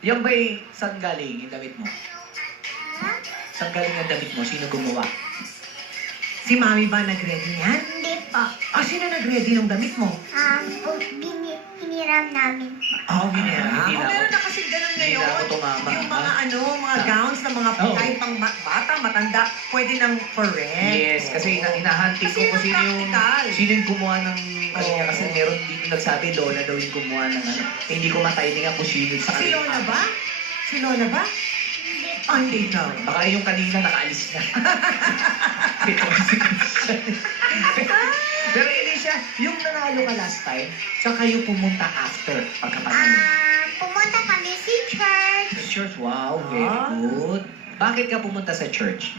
Yan ba'y saan galing yung damit mo? Saan galing ang damit mo? Sino gumawa? Si Mami ba nag-ready yan? Hindi po. Sino nag-ready ng damit mo? Hiniram namin. Ginera. Hindi na ako- Meron na kasi ganun hindi ngayon. na ako tumama, Yung mga ha? mga gowns ng mga Oo. kahit pang bata, matanda, pwede nang for rent. Yes, kasi hinahunting ko Kasi kung yung practical. yung gumawa ng ano niya, kasi meron dito nagsabi, Lola daw yung gumawa ng ano. Hindi ko matayning nga kung sino sa Si kanila. Lola ba? Si Lola ba? Hindi po. Hindi ikaw. Baka yung kanina nakaalis na. Pero Elisha, yung nanalo ka last time, saan kayo pumunta after pagkapanalo? Pumunta kami si church. Sa church, wow, very good. Bakit ka pumunta sa church?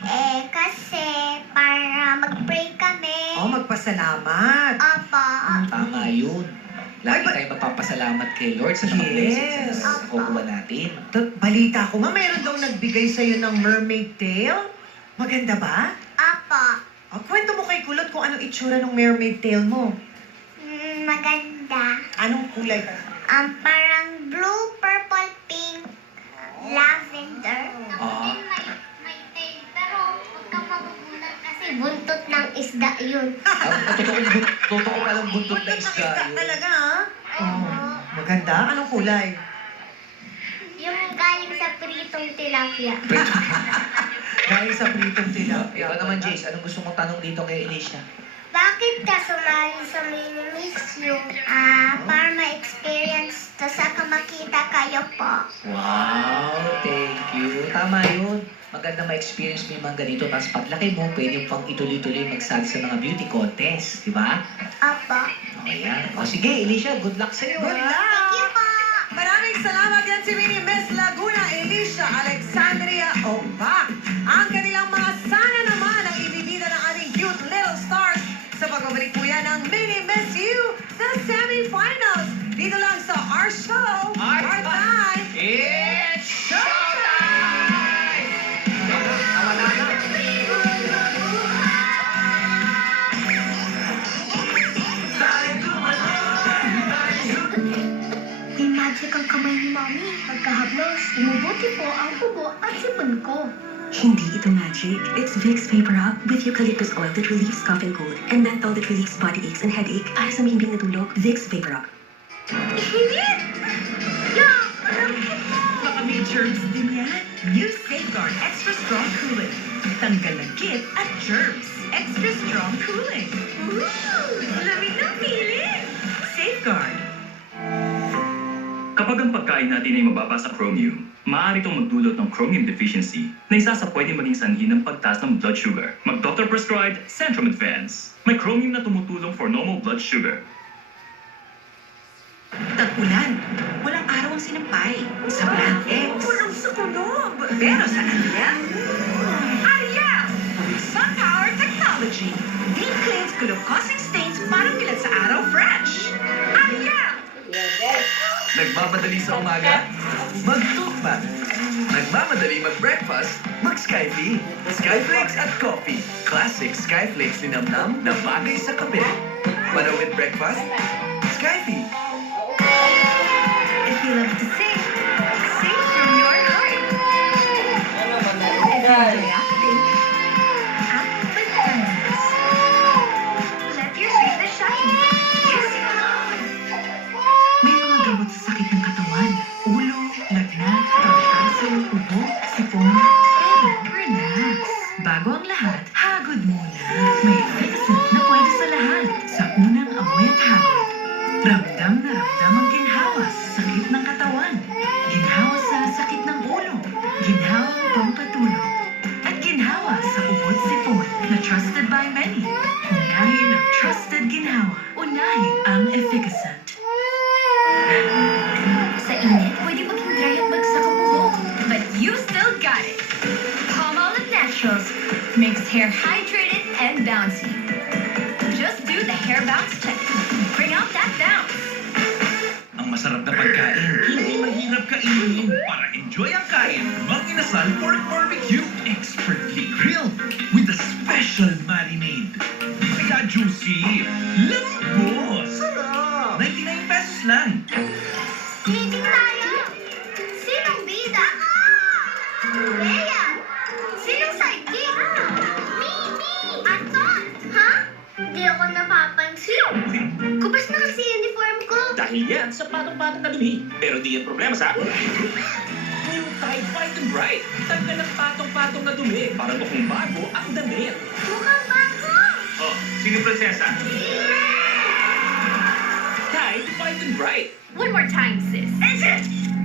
Kasi para mag-pray kami. Magpasalamat. Opo. Tama yun. Lagi tayo magpapasalamat kay Lord sa mga Yes. blessings na nakukuha natin. Balita ko nga, mayroon daw nagbigay sa'yo ng mermaid tail. Maganda ba? Opo. Kwento mo kay Kulot kung anong itsura ng mermaid tail mo. Maganda. Anong kulay? Parang blue, purple, pink, lavender. Ah. May tail, pero huwag kang magugulat kasi buntot ng isda yun. Totoo palang buntot na isda yun. Talaga, ha? Maganda. Anong kulay? Yung galing sa pritong tilapia. Dahil sa pritong tilapia. Ikaw naman, Jace, anong gusto mong tanong dito kay Elisha? Bakit ka sumali sa Mini-Miss You? Para ma-experience to saka makita kayo po. Wow, thank you. Tama yun. Maganda ma-experience mo yung mga ganito. Tapos paglaki mo, pwede pang ituloy-tuloy magsali sa mga beauty contest. Di ba? Opo. O yan. O sige, Elisha, good luck sa'yo. Good ha? Thank you luck! po. Maraming salamat yan si Mini Miss Laguna, Elisha Alexandria Oba. Ang kanilang mga sana naman ang ibibida ng ating cute little stars sa pagbabalik po yan ng Mini Miss You, the semifinals. Dito lang sa our show, our time. It's showtime! Nawala na. May magic ang kamay ni Mami. Pagkahaplos, umubuti po ang kubo at sipon ko. Hindi ito magic. It's Vicks Vapor Rub with eucalyptus oil that relieves cough and cold and menthol that relieves body aches and headache para sa mahimbing na tulog. Vicks Vapor Rub. Hindi! Yuck! Alam ko po! Baka may germs din yan. New Safeguard Extra Strong Cooling. Tanggal ng kit at germs. Extra Strong Cooling. Ooh! Lamig ng feeling! Safeguard. Kapag ang pagkain natin ay mababa sa chromium, maaari itong magdulot ng chromium deficiency na isa sa pwedeng maging sanhi ng pagtaas ng blood sugar. Mag-doctor prescribed Centrum Advance. May chromium na tumutulong for normal blood sugar. Tag-ulan. Walang araw ang sinampay. Sa Brand X. Kulong sa kulob. Pero sa Ariel? Ariel! With Sun Power Technology. Deep cleans glucosing stains parang bilad sa araw fresh. Ariel! Nagmamadali sa umaga? Mag-toothpath. Nagmamadali mag-breakfast? Mag-Skyflakes. Skyflakes at coffee. Classic Skyflakes ni Namnam na bagay sa kape. But with breakfast, Skyfy. If you love to sing, sing from your heart. If you enjoy acting, act with kindness. Let your sweetness shine. May mga gamot sa sakit ng katawan. Ulo, lagnat, tarso, ubo, sipon. Pero relax. Bago ang lahat, hagod muna. May Efficasant na pwede sa lahat. Sa unang amoy at hagod. Ramdam na ramdam ang ginhawa sa sakit ng katawan. Ginhawa sa sakit ng ulo. Ginhawa pampatulog. At ginhawa sa ubo't sipon na trusted by many. Unahin ang trusted ginhawa. Unahin ang Efficasant. Sa init, pwede maging dry at bagsak ang buhok. But you still got it. Palmolive Naturals makes hair hydrated and bouncy. Just do the hair bounce check. Bring out that bounce. Ang masarap na pagkain, hindi mahirap kainin. Para enjoy ang kain, Mang Inasal Pork Barbecue. Expertly grilled with a special marinade. Kaya juicy, lambos. Sarap! 99 pesos lang. Meeting tayo! Sinong bida? Leia! Sinong sidekick? Mimi! Aton! Ha? Hindi ako napapansin. Kubas na kasi uniform ko. Dahil yan sa patong-patong na dumi. Pero di yan problema sa akin. New Tide White and Bright. Tanggal ang patong-patong na dumi para mukhang bago ang damit. Mukhang bago! Oh, sino prinsesa? Tide White and Bright. One more time, sis.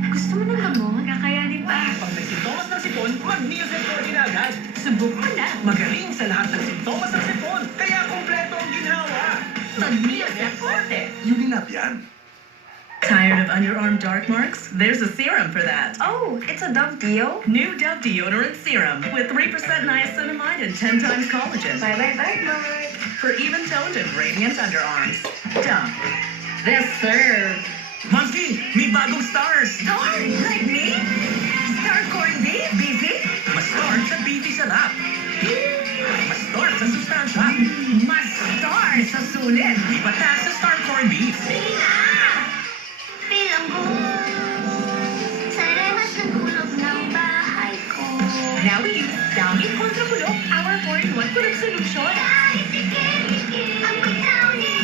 Gusto mo ng gamot? Kakayanin pa. Pag may sintomas ng sipon, mag-Neosen Forte na agad. Subok mo na. Magaling sa lahat ng sintomas ng sipon. Kaya kompleto ang ginhawa. Mag-Neosen Forte. Unilab yan. Tired of underarm dark marks? There's a serum for that. Oh, it's a Dove Deo? New Dove Deodorant Serum with 3% niacinamide and 10 times collagen. Bye-bye, Mark. For even-toned and radiant underarms. Dove. This serve. Monkey, may bagong stars. Star, like me? Star corned beef, busy? Mas start sa beefy sarap. Mas start sa sustansya. Mas star sa sulit. Iba taas sa star corned beef. Bilang ko sa rehas ng kulog ng bahay ko. Now we use Downy Contra Bulok, our 4-in-1 bulok solution. Ay, sige! Amoy Downy!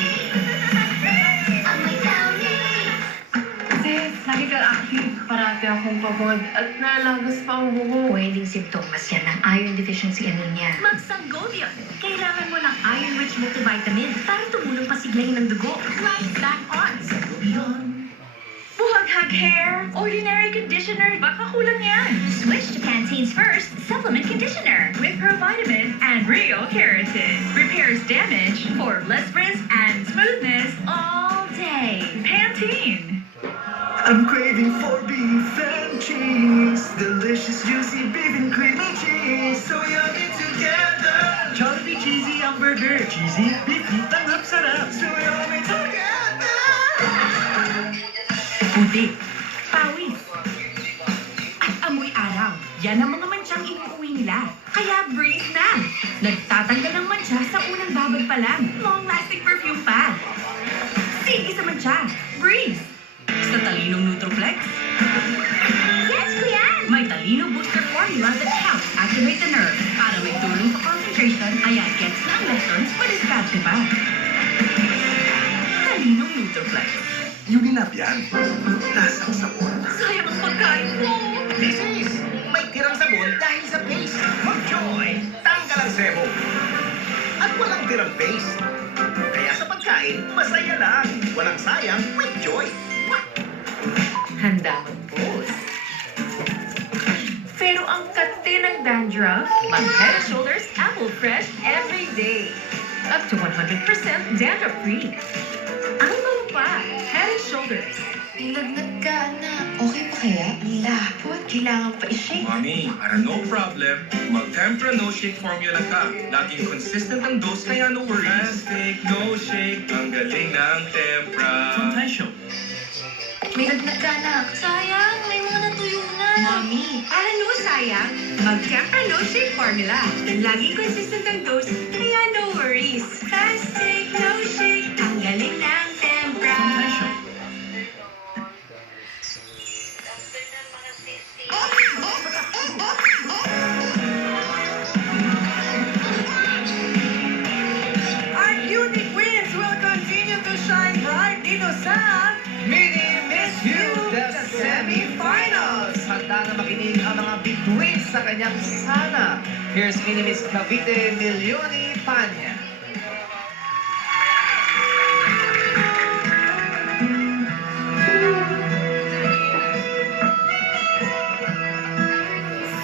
Amoy Downy! Sis, lagi kang active. Parati akong pagod at nalagas pa ang buho. Pwedeng simptomas yan ng iron deficiency anemia. Mag-Sangobion! Kailangan mo ng iron-rich multivitamin para tumulong pasiglayin ng dugo. Right back on Sangobion! Buhaghag hair, ordinary conditioner, baka kulang yan. Switch to Pantene's first supplement conditioner with provitamin and real keratin. Repairs damage for less frizz and smoothness all day. Pantene. I'm craving for beef and cheese. Delicious, juicy beef and creamy cheese. So yummy together. Jollibee Cheesy Hamburger. Cheesy, beefy, tanggap sarap. So yummy together. Puti. Pawis. At amoy araw. Yan ang mga mansyang inuuwi nila. Kaya breathe na. Nagtatanggal ng mansya sa unang babad pa lang. Long-lasting perfume pa. Sige sa mansya. Breathe. Sa Talinong Nutroflex, Yes, kuya! may Talino Booster Formula that helps activate the nerve para may tulong sa concentration. Kaya gets na ang lessons, padiskarte pa. Talinong Nutroflex. Unilab yan. Lasang sabon. Sayang ang pagkain ko. This is, may tirang sabon dahil sa paste. Mag-joy, tanggal ang sebo. At walang tirang paste. Kaya sa pagkain, masaya lang. Walang sayang with joy. Handa mag-post. Pero ang kate ng dandruff, mag-Head & Shoulders Apple Fresh every day. Up to 100% dandruff-free. Ang bango pa, Head & Shoulders. Nilagnat ka, anak. Okay pa kaya? Lapot. Kailangan pa i-shake. Mami, para no problem, mag-Tempra No Shake formula ka. Laging consistent ang dose kaya no worries. Hashtag no shake, ang galing ng Tempra. From Taisho. May lagnat ka, anak. Sayang, may mga natuyo na. Mommy, ano sayang? Mag-Tempra No Shake formula. Laging consistent ang dose, kaya no worries. Fast take, no shake, ang sana makinig ang mga bituin sa kanyang sana. Here's Minimis Cavite Milioni Panya.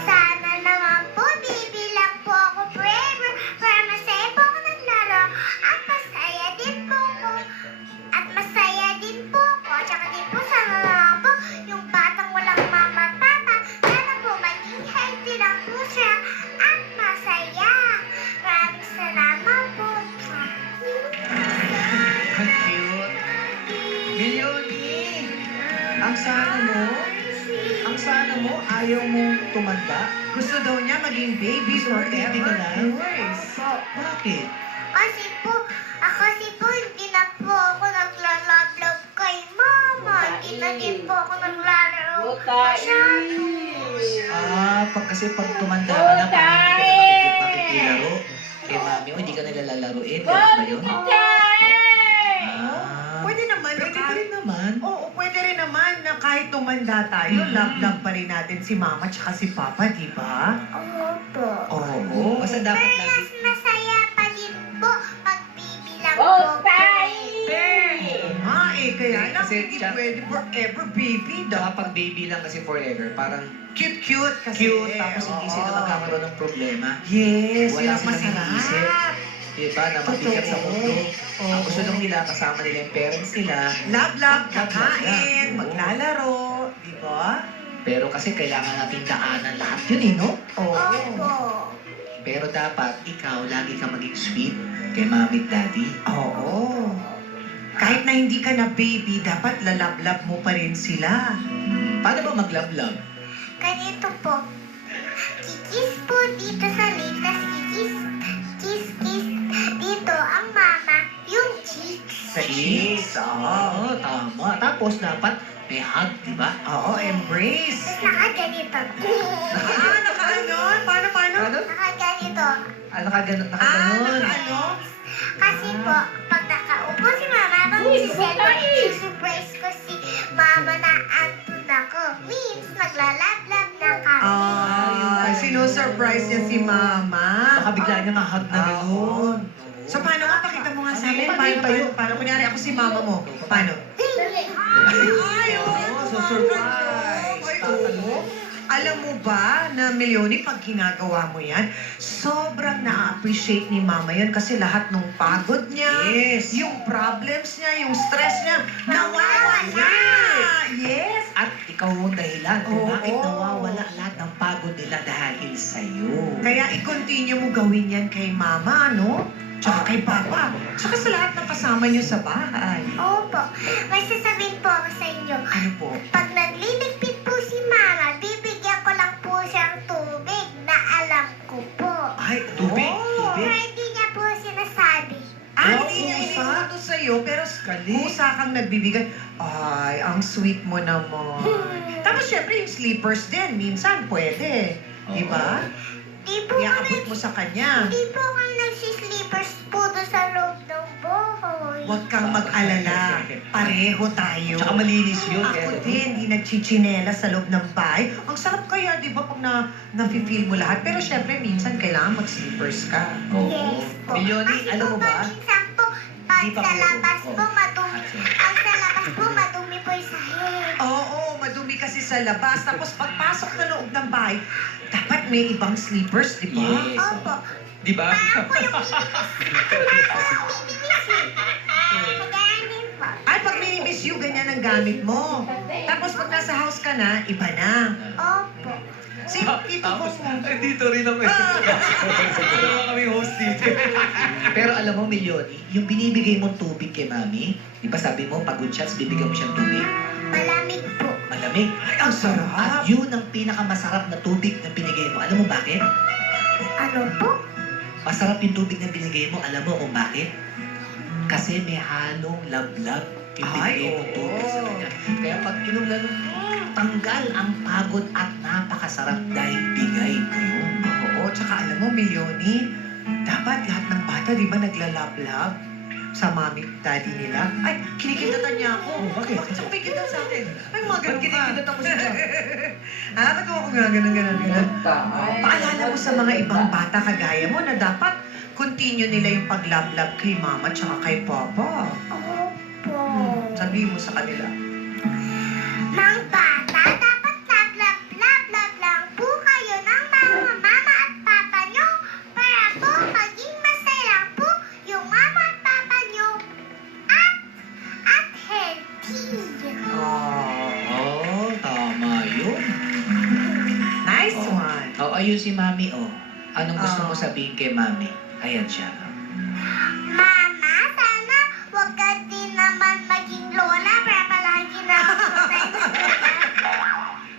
Sana naman po, bibilang po ako forever para masaya po ako naglaro at masaya din po ako. At masaya din po ako. Tsaka din po sana naman po yung batang walang mama at papa. Sana po maging healthy lang po siya at masaya. Maraming salamat po. Ang cute. Milioni! Ang sana mo, ayaw mo tumanda. Gusto daw niya maging baby Baby ka lang? forever. Bakit? Kasi po hindi na po ako naglalove kay mama. Hindi na din po ako naglalaro masyado. Kasi pag tumanda ka na, parang hindi ka makikilaro. Eh, mami, hindi ka nilalaroin. Ganun ba yun? Pwede naman. Pwede pa rin naman. Oo, pwede rin naman na kahit tumanda tayo, love pa rin natin si mama tsaka si papa, di ba? Opo. Oo. Basta dapat Pero lagi. mas masaya pa din po pag bibilang po. Kaya lang, Kasi hindi siya- pwede forever baby. Dapat pag baby lang kasi forever, parang Cute kasi. cute, tapos hindi Oo. sila magkakaroon ng problema. Yes, Wala yun ang silang iniisip. masarap. Diba, na mabigat sa Totoo. mundo. Oo. Ang gusto lang nila, kasama nila yung parents nila. Love, kakain, Love. maglalaro, di ba? Pero kasi kailangan natin daanan lahat yun eh, no? Oo. Opo. Pero dapat ikaw lagi ka maging sweet kay mami at daddy. Oo. Kahit na hindi ka na baby, dapat lalablab mo pa rin sila. Paano ba mag-love-love? Ganito po. Kikis po dito sa lips, tas kiss dito ang mama, yung cheeks. Sa cheeks, Oo, tama. Tapos dapat may hug, di ba? Oo, embrace. Tapos nakaganito. Nakaano? Paano? Ano? Nakaganito. Nakaganon. Nakaano? Kasi po, pag nakaupo si mama, pag surprise ko si mama na andun ako. Means, naglalab-lab na kami. Sinusurprise niya si mama. Baka bigla niya ma-hug na Oo. gano'n. So, paano nga? Pakita mo nga sa amin. Paano tayo? Paano? Kunyari ako si mama mo. Paano? Ay, So, surprise. Ay, oo. Alam mo ba na Milioni, pag ginagawa mo yan, sobrang na-appreciate ni mama yun kasi lahat ng pagod niya, Yes. yung problems niya, yung stress niya, nawawala! Yes! At ikaw ang dahilan kung Oo. bakit nawawala lahat ng pagod nila dahil sa'yo. Kaya i-continue mo gawin yan kay mama, no? Tsaka kay papa. Tsaka sa lahat ng kasama niyo sa bahay. Opo. May sasabihin po ako sa inyo. Ano po? Pag nagliligpit po si mama, bibigyan ko lang po siyang tubig na alam ko po. Ay, Tubig? oo. Pero hindi niya po sinasabi. Hindi niya iniutos sa'yo, pero kusa kang nagbibigay. Ay, ang sweet mo naman. Tapos syempre yung slippers din, minsan pwede. Di ba? Di po Iabot mo sa kanya. Hindi po kami nagsislippers po doon sa loob ng bahay. Huwag kang mag-alala. Pareho tayo. Tsaka malinis yun. Ako din, hindi nagchichinela sa loob ng bahay. Ang sarap kaya, di ba, pag na-feel mo lahat. Pero syempre, minsan kailangan mag-slippers ka. Yes po. Milioni, Kasi alam mo po, ba? minsan po, pag Di pa sa po. labas po, Oo. madumi. Pag sa labas po, madumi po yung sahig. Oo, madumi kasi sa labas. Tapos pagpasok na loob ng bahay, dapat may ibang slippers, di ba? Yes. Opo. Di ba? Parang po yung Ganyan po. Ay, pag mini-miss you, ganyan ang gamit mo. Tapos pag nasa house ka na, iba na. Opo. Si Tito Bong mo. Ay, dito rin ako. Dalawa kami host dito. Pero alam mo, Milioni, yung binibigay mong tubig kay mami, di ba sabi mo, pagod siya, bibigyan mo siyang tubig. Malamig po. Malamig. Ay, ang sarap. At yun ang pinakamasarap na tubig na binigay mo. Alam mo bakit? Ano po? Masarap yung tubig na binigay mo. Alam mo kung bakit? Kasi may halong lablab yung Ay, binigay mo oo. tubig sa kanya. Kaya pag kinumlan mo, tanggal ang pagod at napakasarap dahil bigay mo yun. Oo, tsaka alam mo, Milioni, dapat lahat ng bata, di ba, naglalablab? sa mami daddy nila. Ay, kinikindatan niya ako. Oh, bakit? Bakit siya kumikindatan sa akin? Ay, mga ganun Ba't kinikindatan mo siya? Ba't mo ako ganun? Paalala mo sa mga ibang bata kagaya mo na dapat continue nila yung paglablab kay mama tsaka kay papa. Opo. Sabihin mo sa kanila. Mga bata, dapat lab lang po kayo ng mga mama at papa nyo para po maging masaya po yung mama at papa nyo at healthy. Oh, tama yun. Nice Oh. one. Oh, ayun si Mami, oh. Anong gusto Oh. mo sabihin kay Mami? Ayan siya. Mama, sana wag ka din naman maging lola para palagi na ako patay sa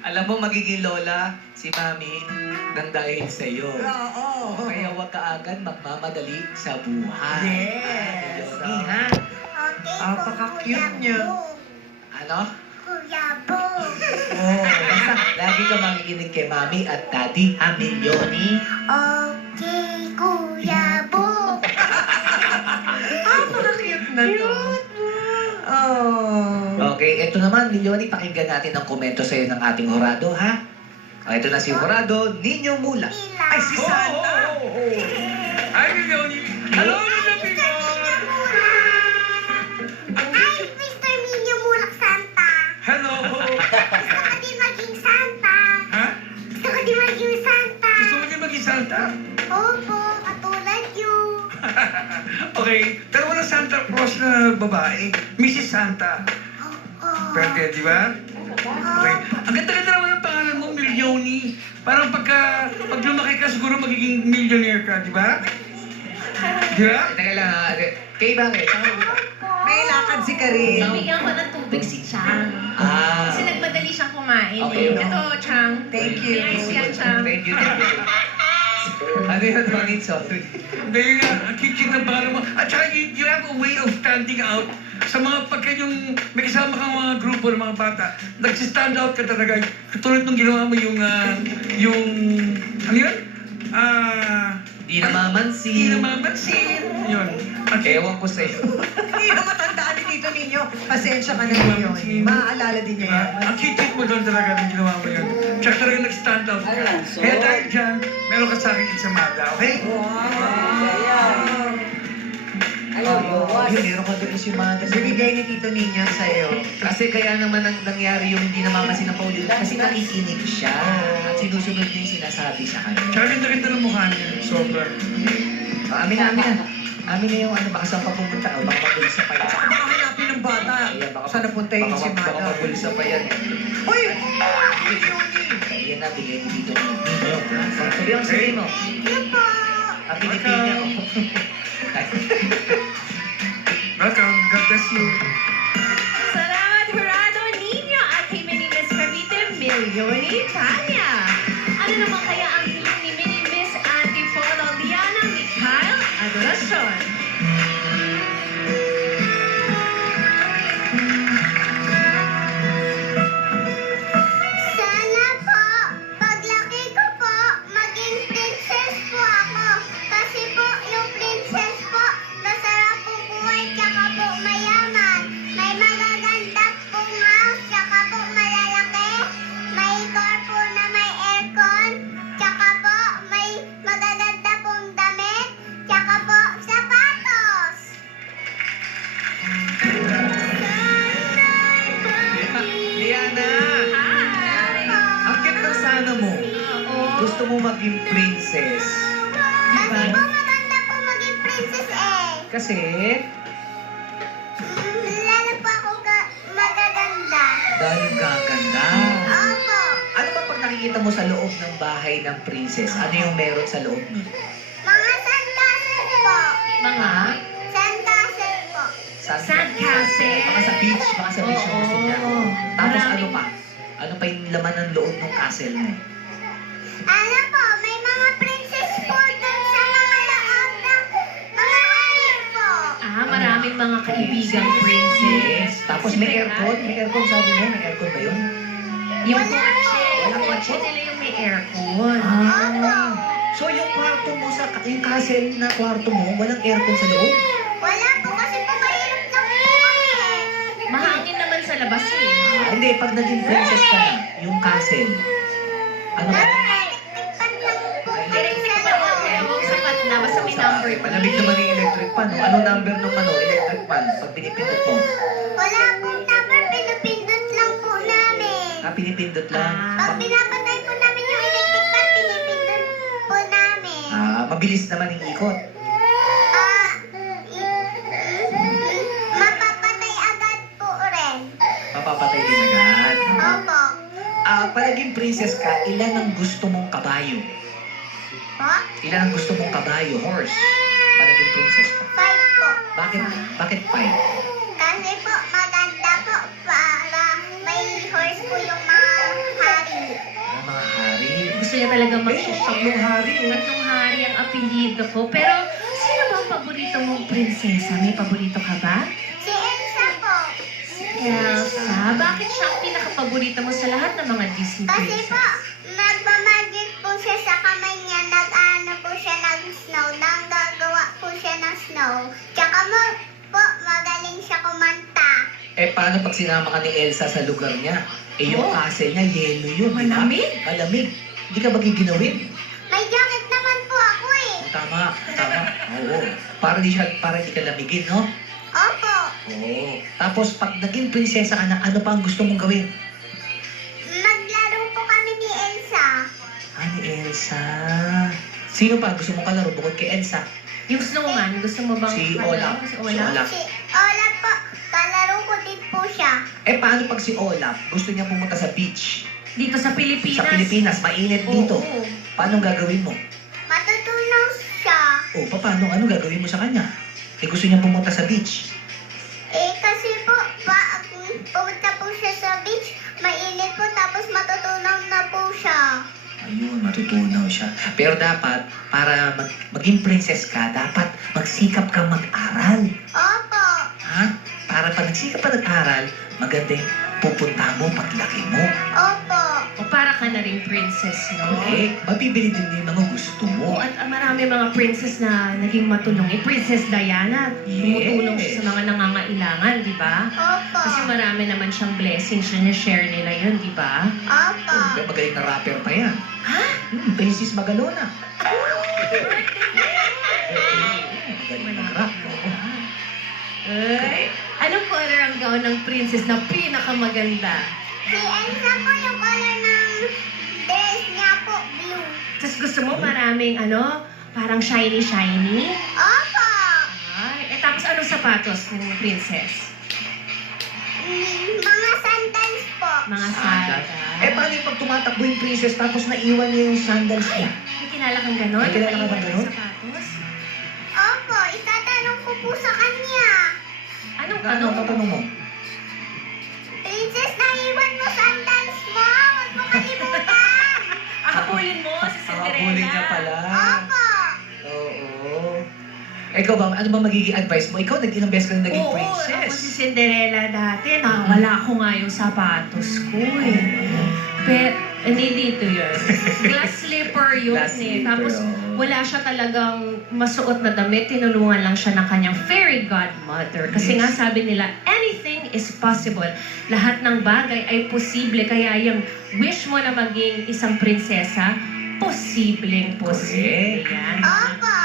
Alam mo, magiging lola si Mami nang dahil sa'yo. Oo. Kaya huwag ka agad magmamadali sa buhay. Yes. Yoni, ha? Okay po, Apaka-cute Kuya niya. Bo. Ano? Kuya Bo. Oh, basta lagi ka makikinig kay Mami at Daddy, ha, Milyoni? Okay, Kuya Bo. Apaka-cute na to. Oh. Okay, eto naman, Milyoni, pakinggan natin ang komento sa'yo ng ating horado, ha? O, eto na si Horado, Ninyo Mula. Pila. Ay, si Santa. Hi, Milyoni! Hello, Mr. Ay, Mr. Minyo Mulak Santa. Hello! Gusto ko din maging Santa. Ha? Gusto ko din maging Santa. Gusto mo din maging Santa? Opo, katulad you. Okay, pero wala Santa Claus na babae. Mrs. Santa. Oo. Pwede, di ba? Okay. Ang ganda-ganda naman ang pangalan mo, Milyoni. Parang pag lumaki ka, siguro magiging millionaire ka, di ba? Di ba? Teka lang, ha? Kay bakit? May lakad si Karin. Bigyan ko ng tubig si Chang. Ah. Kasi nagmadali siyang kumain. Okay, okay. Ito, Chang. Thank you. May ice yan, Chang. Thank you. Ano yun, Ronit? Sorry. Hindi nga, ang cute ng pangalan mo. At saka you have a way of standing out sa mga pagka yung may kasama kang mga grupo ng mga bata. Nagsistand out ka talaga. Katulad nung ginawa mo yung ano yun? Di namamansin. Hindi namamansin. Yun. At Ewan ko sa'yo. Hindi na matandaan ni Tito Ninyo. Pasensya ka na yun. Maaalala din niya yan. ang cute mo doon talaga nung ginawa mo yun. Tsaka talaga nag-stand out ka. Kaya dahil dyan, meron ka sa akin Insamada, okay? Yun, meron ka doon si Mada. Bibigay ni Tito Ninyo sa'yo. Kasi kaya naman ang nangyari yung hindi namamansin ng Pauline kasi nakikinig siya at sinusunod niya yung sinasabi sa kanya. Tsaka ganda-ganda ng mukha niya. Sobra. Amin na. Amin na yung ano, baka saan pa pumunta o baka mapulsa pa yan. Baka hanapin ng bata. Ayan, baka- Saan napunta yung si Baka Mada? mapulsa pa yan. Uy! Ayan na, bigay mo dito ni Nino. Sabi ang sabi mo. Thank you po. Ang pinipili ako. Welcome. God bless you. Salamat, Jurado Niño at kay Mini Miss Cavite, Milyoni Tanya. Ano naman kaya ang hiling ni Mini Miss Antipolo Liana Mikhail Adoracion? Sana po, paglaki ko po, maging princess po ako. Kasi po, yung princess po, masarap po buhay, tsaka po mayaman. May magaganda pong house, tsaka po malalaki. May car po na may aircon, tsaka po may magaganda pong damit, tsaka po sapatos. Liana! Hi! Ang cute ng sana mo. Gusto mo maging princess. Kasi po maganda po maging princess eh. Kasi, Lalo po ako magaganda. dahil gaganda. Opo. Ano ba pag nakikita mo sa loob ng bahay ng princess? Ano yung meron sa loob nun? Mga sandcastle po. Mga Sandcastle po. sandcastle. Baka sa beach yung gusto niya. Tapos ano Maraming- pa? Ano pa yung laman ng loob ng castle mo? Ano po, may mga princess po dun sa mga loob ng mga air po. Maraming mga kaibigang princess. Tapos may aircon? May aircon sabi mo? May aircon ba yun? Yung kotse. Yung kotse nila yung may aircon. Opo. So yung kwarto mo sa yung castle na kwarto mo, walang aircon sa loob? Wala po kasi labas eh. Hindi, pag naging princess ka na, yung castle. Ano ba? Electric fan lang po kami Electric sa fan, loob. ewan sapat na, basta may number. Malamig naman yung electric fan. No? Ano number ng electric fan? Pag pinipindot mo. Wala pong number, pinipindot lang po namin. Pinipindot lang. Pag pinapatay po namin yung electric fan, pinipindot po namin. Mabilis naman yung ikot. Mapapatay agad po rin. Mapapatay din agad. Opo. Palaging princess ka, ilan ang gusto mong kabayo? Po? Ilan ang gusto mong kabayo? Horse. Palaging princess ka. 5 po. Bakit five? Kasi po, maganda po para may horse po yung mga hari. Mga hari. Gusto niya talaga mag-shop. Tatlong hari. Tatlong hari ang apelido ko. Pero, sino ba ang paborito mong prinsesa? May paborito ka ba? Si Elsa po. Elsa. Bakit siya ang pinaka-paborito mo sa lahat ng mga Disney Kasi princess? po, nagmamagic po siya sa kamay niya. Nag-ano po siya ng snow. Nanggagawa po siya ng snow. Tsaka magaling siya kumanta. Paano pag sinama ka ni Elsa sa lugar niya? Yung castle niya, yellow yun. di ba? Malamig? Malamig. Hindi ka ba giginawin? May jacket naman po ako eh. Tama. Oo. Para di ka lamigin, no? Opo. Oo. Tapos pag naging prinsesa ka na, ano pa ang gusto mong gawin? Maglaro po kami ni Elsa. Ni Elsa. Sino pa gusto mong kalaro bukod kay Elsa? Yung snowman, gusto mo bang... Si Olaf. Si Olaf? Si Olaf po, kalaro ko din po siya. Paano pag si Olaf gusto niya pumunta sa beach? Dito sa Pilipinas. Sa Pilipinas, mainit dito. Oo. Paano gagawin mo? Matutunaw siya. Paano? Ano gagawin mo sa kanya? Gusto niya pumunta sa beach. Kasi po, pumunta po siya sa beach, mainit po, tapos matutunaw na po siya. Ayun, matutunaw siya. Pero dapat, para maging princess ka, dapat magsikap ka mag-aral. Opo. Ha? Para pag nagsikap ka nag-aral, maganda yung pupunta mo paglaki mo. Opo. O para ka na rin princess, no? Mabibili din yung mga gusto mo. Oo, at marami mga princess na naging matulong. Princess Diana, tumutulong siya sa mga nangangailangan, di ba? Opo. Kasi marami naman siyang blessings na share nila yun, di ba? Opo. Magaling na rapper pa yan. Ha? Princess Magalona. Magaling na rap. Ay, anong color ang gown ng princess na pinakamaganda? Si Elsa po yung color ng dress niya po, blue. Tapos gusto mo maraming parang shiny-shiny? Opo. Ay, tapos anong sapatos ng princess? Mga sandals po. Mga sandals. Paano yung pag tumatakbo yung princess tapos naiwan niya yung sandals niya? May kilala kang ganon? May kilala ka bang Naiwan ganon? ng sapatos? Opo, itatanong ko po sa kanya. Anong Ano tatanong mo? Princess, naiwan mo sandals mo. Huwag mo kalimutan. Habulin mo si Cinderella. Habulin niya pala. Opo. Oo. Ikaw ba, ano ba magiging advice mo? Ikaw, ilang beses ka na naging Oo, princess. ako si Cinderella dati. Wala ko nga yung sapatos ko eh. Pero, hindi dito yun. Glass slipper yun Glass eh. slipper, Tapos, oo. wala siya talagang masuot na damit. Tinulungan lang siya ng kanyang fairy godmother. Kasi nga sabi nila, anything is possible. Lahat ng bagay ay posible. Kaya yung wish mo na maging isang prinsesa, posibleng-posible yan. Opo.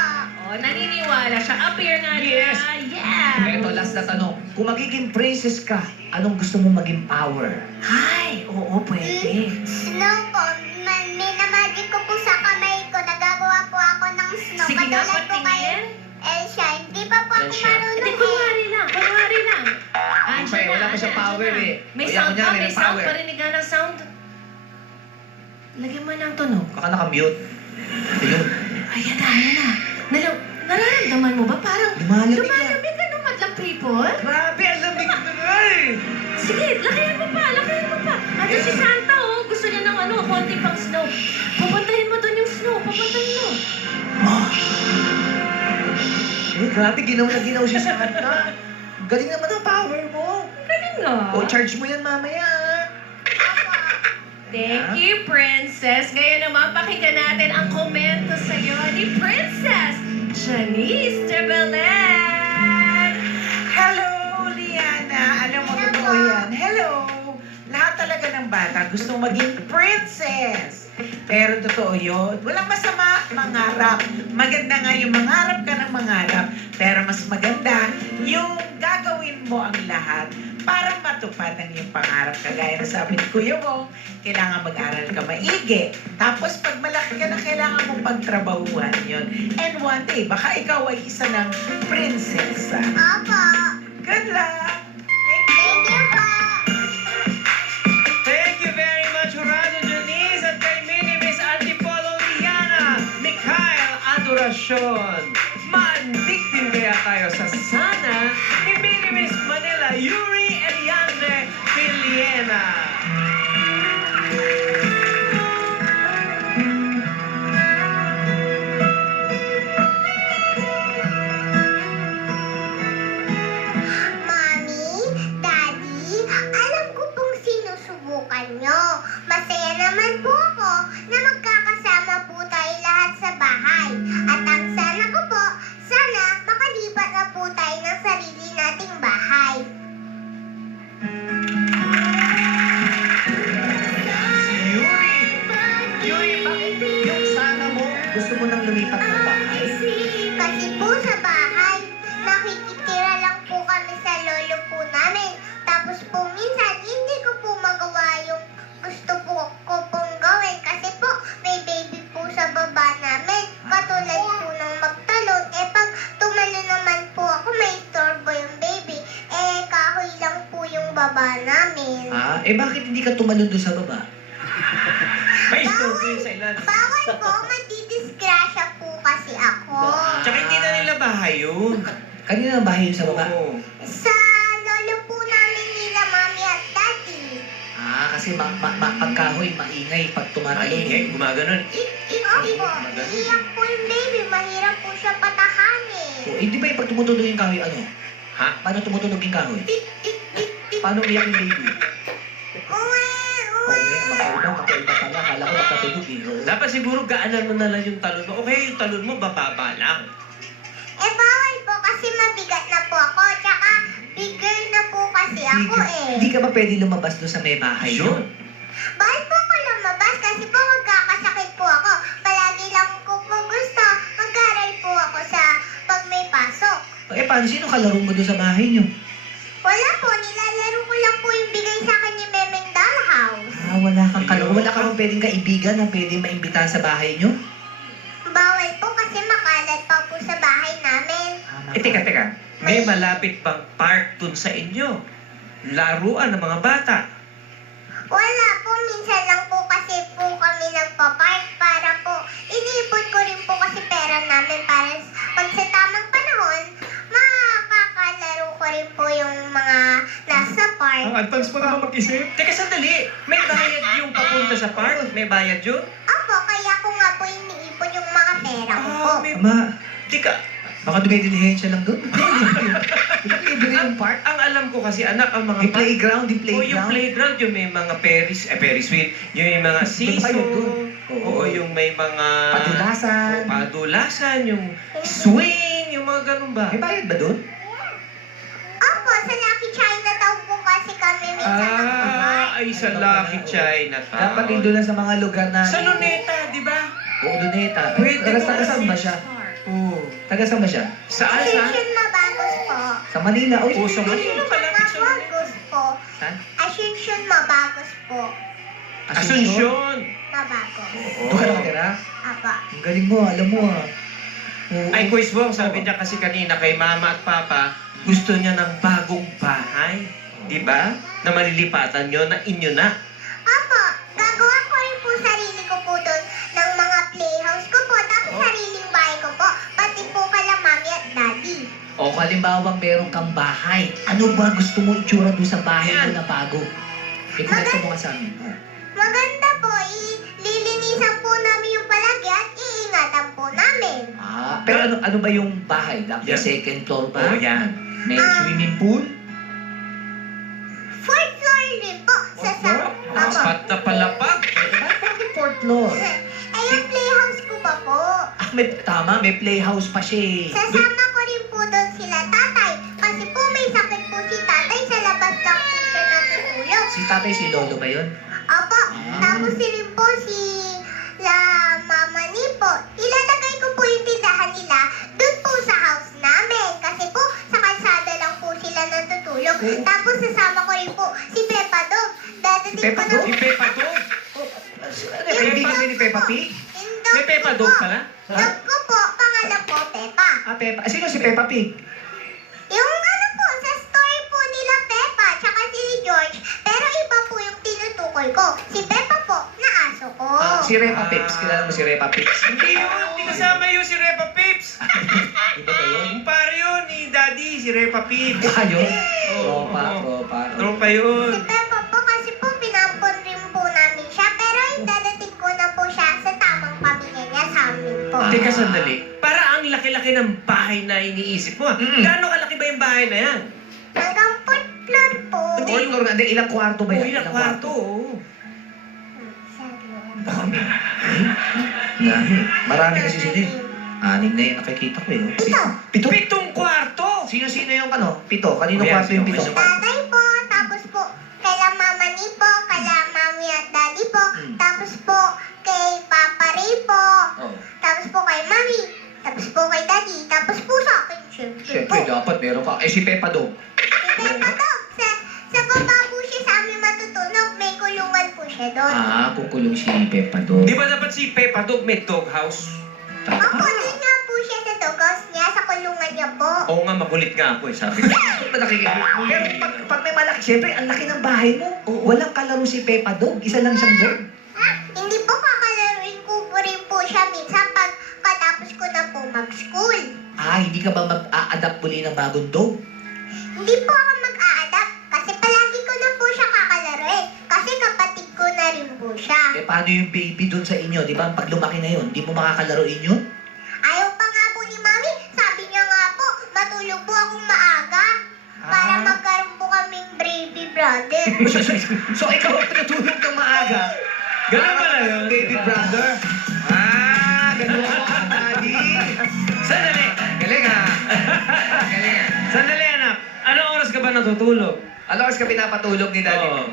Oh, naniniwala siya. Appear nga Yes. niya. Yeah. Ito, last na tanong. Kung magiging princess ka, anong gusto mong maging power? Ay, oo, pwede. Snow po. Minamagic ko po sa kamay ko. Nagagawa po ako ng snow. Sige nga, Katulad po kay patingin. Elsa. Hindi pa po ako Elsa. Hindi, marunong eh. kunwari lang. Andyan Wala pa siya andyan power na. eh. May Kuya, sound kunyari, pa, may may sound. power. Parinig ka ng sound. Lagyan mo ng tunog. Baka naka-mute. Ayun. Ayan na. Nararamdaman mo ba? Parang Lumalamig na. lumalamig ka nung madlang people? Grabe, ang lamig na eh! Sige, lakayan mo pa. Ito si Santa, oh. Gusto niya ng konti pang snow. Pupuntahin mo doon yung snow. Pupuntahin mo. Grabe, ginaw na ginaw si Santa. Galing naman ang power mo. Galing nga. Charge mo yan mamaya. Thank you, Princess. Ngayon naman, pakinggan natin ang komento sa'yo ni Princess Janice de Belen. Hello, Liana. Alam mo, totoo yan. Hello. ng bata gustong maging princess. Pero totoo yun. Walang masama mangarap. Maganda nga yung mangarap ka ng mangarap. Pero mas maganda yung gagawin mo ang lahat para matupad ang iyong pangarap. Kagaya na sabi ni Kuya Wong, kailangan mag-aral ka maigi. Tapos pag malaki ka na, kailangan mong pagtrabahuhan yun. And one day, baka ikaw ay isa ng prinsesa. Opo. Good luck! Thank you po. Thank you very much, Jurado Janice at kay Mini Miss Antipolo Liana, Mikhail Adoracion. Maandik din kaya tayo sa sana ni Mini Miss Manila, Yuri Eliane Filiena. Mommy, Daddy, alam ko pong sinusubukan nyo. Masaya naman po ako na magkakasama po tayo lahat sa bahay. At ang sana ko po, sana makalipat na po tayo ng sarili nating bahay. Si Yuri! Yuri, bakit yung sana mo, gusto mo nang lumipat ng bahay? Kasi po sa bahay, nakikitira lang po kami sa lolo po namin. Tapos po minsan, hindi ko po magawa yung gusto po ko pong gawin. Kasi po, may baby po sa baba namin. Katulad po ng magtalon. Eh pag tumalo naman po ako, may istorbo yung baby. Eh kahoy lang po yung baba namin. Bakit hindi ka tumalon doon sa baba? May store ko yun sa ilan. Bawal po, madidisgrasya po kasi ako. Tsaka hindi na nila bahay yun. Kanina ang bahay yun sa baba? Oo. Sa lolo po namin nila, mami at daddy. Kasi pagkahoy, maingay pag tumatalon. Maingay, gumaganon. Opo, iiyak po yung baby. Mahirap po siya patahanin. Di ba yung pag tumutunog yung kahoy, ano? Ha? Paano tumutunog yung kahoy? Paano umiyak yung baby? Uwe, uwe. Makaiba pala. Akala ko nakatunog eh. Dapat siguro gaanan mo na lang yung talon mo. Okay, yung talon mo, bababa lang. Eh, bawal po kasi mabigat na po ako. Tsaka, bigger na po kasi ako Hindi ka ba pwede lumabas doon sa may bahay Sure. yun? Bawal po ako lumabas kasi po magkakasakit po ako. Palagi lang ko po gusto mag-aral po ako sa pag may pasok. Paano? Sino kalaro mo doon sa bahay niyo? Wala po, nilalaro ko lang po yung bigay sa akin ni Memeng Dollhouse. Wala kang kalaro. Wala ka bang pwedeng kaibigan na pwedeng maimbitahan sa bahay niyo? Bawal po kasi makalat pa po sa bahay namin. Teka. May malapit bang park dun sa inyo? Laruan ng mga bata. Wala po, minsan lang po kasi po kami nagpa-park para po, iniipon ko rin po kasi pera namin para pag sa tamang panahon, makakalaro ko rin po yung mga nasa park. advance mo naman mag-isip. Teka, sandali. May bayad yung papunta sa park? May bayad yun? Opo, kaya ko nga po iniipon yung mga pera ko po. Teka, Baka may dilihensya lang doon. Hindi ko ibigay yung park. ang alam ko kasi, anak, ang mga Yung playground, yung O yung playground. playground, yung may mga Ferris wheel, yung may mga seesaw, Doon tayo doon. oo, yung may mga Padulasan. padulasan, yung swing, yung mga ganun ba? May bayad ba doon? Opo, sa Lucky Chinatown po kasi kami minsan nagpa-park. Ay sa Lucky Chinatown. Dapat din doon lang sa mga lugar na... Sa Luneta, di ba? Oo, Luneta. Pwede Taga doon. saan ba siya? Oo. Taga saan ba siya? Saan? Ascension Mabagos po. Sa Manila. Uy, Oo, sa Manila. Malapit sa Manila. Mabagos po. Saan? Ascension Mabagos po. Asunsyon. Mabagos. Doon ka nakatira? Apa. Ang galing mo, alam mo ah. Oo. Ay, Quiz Wong, sabi niya kasi kanina kay Mama at Papa, gusto niya ng bagong bahay. Di ba? Na malilipatan nyo, na inyo na. Opo, gagawa ko rin po sarili ko po doon ng mga playhouse ko po. Tapos sariling bahay ko po. Pati po kala mami at daddy. O kalimbawang meron kang bahay. Ano ba gusto mo itsura doon sa bahay mo na bago? Ikwento mo nga sa amin. Maganda po, lilinisan po namin yung palagi at iingatan po namin. Pero ano ba yung bahay? Dapat Yan. second floor ba? Oo, yan. May swimming pool? Fourth floor rin po. Apat na palapag. Bakit fourth floor? Eh, yung playhouse ko pa po. May playhouse pa siya eh. Sasama ko rin po doon sila tatay. Kasi po may sakit po si tatay. Sa labas lang po siya natutulog. Si tatay, si lolo ba yun? Tapos rin po si la mama ni po. Ilalagay ko po yung tindahan nila doon po sa house namin. Kasi po, sa kalsada lang po sila natutulog. Tapos sasama ko rin po si Peppa Dog. Dadating Peppa ko na Dog? Si Peppa Dog? Ano, kaibigan ni Peppa Pig? Yung dog May Peppa ko Dog po. pala? Dog ko po, pangalan po Peppa. Ah, Peppa. Sino si Peppa Pig? Yung ano po, sa story po nila Peppa, tsaka si George. Pero iba po yung tinutukoy ko. Si Peppa po, na aso ko. Si Repa Pips. Kilala mo si Repa Pips? Hindi yun, hindi kasama yun si Repa Pips. Iba ba yun? Kumpare yun ni Daddy, si Repa Pips. Kayo? Oo. Tropa. Tropa yun. Si Peppa po kasi po pinampon rin po namin siya. Pero dadating ko na po siya sa tamang pamilya niya sa amin po. Teka sandali, para ang laki-laki ng bahay na iniisip mo. Gaano kalaki ba yung bahay na yan? Hanggang fourth floor po. Fourth floor na. Hindi, ilang kwarto ba yan? Ilang kwarto, oo. Dami. Marami kasi sila eh. 6 na yung nakikita ko eh. Pito? Pitong kwarto! Sino-sino yung ano? Pito? Kanino Oh, yes, kwarto yung pito? okay. Tatay po, tapos po kay mama ni po, kay mami at daddy po, tapos po kay papa Ray po, Oh. tapos po kay mami, tapos po kay daddy, tapos po sa akin, Siyempre, dapat meron ka. Eh, si Peppa Dog. Si Peppa Dog, sa baba po siya sa amin matutunog, may kulungan po siya doon. Ah, kukulong si Peppa Dog. Di ba dapat si Peppa Dog may doghouse? Opo, doon nga po siya sa doghouse niya, sa kulungan niya po. Oo nga, makulit nga ako eh, sabi ko. Pero pag may malaki, siyempre, ang laki ng bahay mo. Walang kalaro si Peppa Dog. Isa lang siyang dog. Hindi po kakalaruin ko po rin po siya minsan pagkatapos ko na po mag-school. Ah, hindi ka ba mag-a-adapt muli ng bagong dog? Hindi po ako mag-a-adapt kasi palagi ko na po siya kakalaruin kasi kapatid ko na rin po siya. Eh, paano yung baby dun sa inyo? Di ba, pag lumaki na yun, di mo makakalaruin yun? Ayaw pa nga po ni Mami, sabi niya nga po, matulog po akong maaga para magkaroon po kaming baby brother. So, ikaw ang natulog ng maaga. Ganun pala yun? Baby brother. Ah, ganun ako, daddy. Sandali! Galing ah. Galing ah. Sandali anak, anong oras ka ba natutulog? Ano oras ka pinapatulog ni daddy? Oo.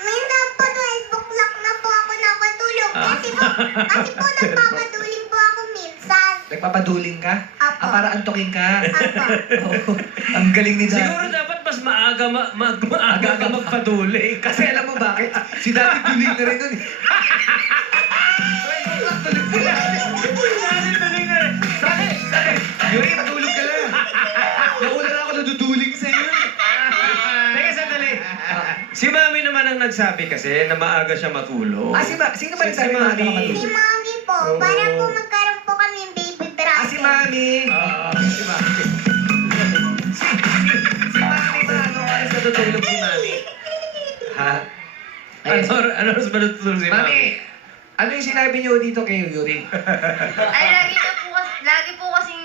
Minsan po 12 o'clock na po ako nakatulog kasi po nagpapaduling po ako minsan. Nagpapaduling ka? Apo. Ah, para antokin ka? Apo. Oo. Ang galing ni daddy. Siguro dapat mas maaga maaga ka magpaduling. Kasi alam mo bakit? Si daddy duling na rin nun eh. Tulog sila. Duling na rin. Yuri, matulog ka lang. Nauna na ako naduduling sa'yo. Teka sandali. Si Mami naman ang nagsabi kasi na maaga siya matulog. Ah, sino ba nagsabi Si maaga ka Mami. matulog? Si Mami po, para po magkaroon po kaming baby brother. Ah, si Mami. Si Mami. Si Mami ba? Ano oras natutulog si Mami? Ha? Ayun. Ano oras ba natutulog si Mami, Mami? ano yung sinabi niyo dito kay Yuri? Ay, lagi po kasing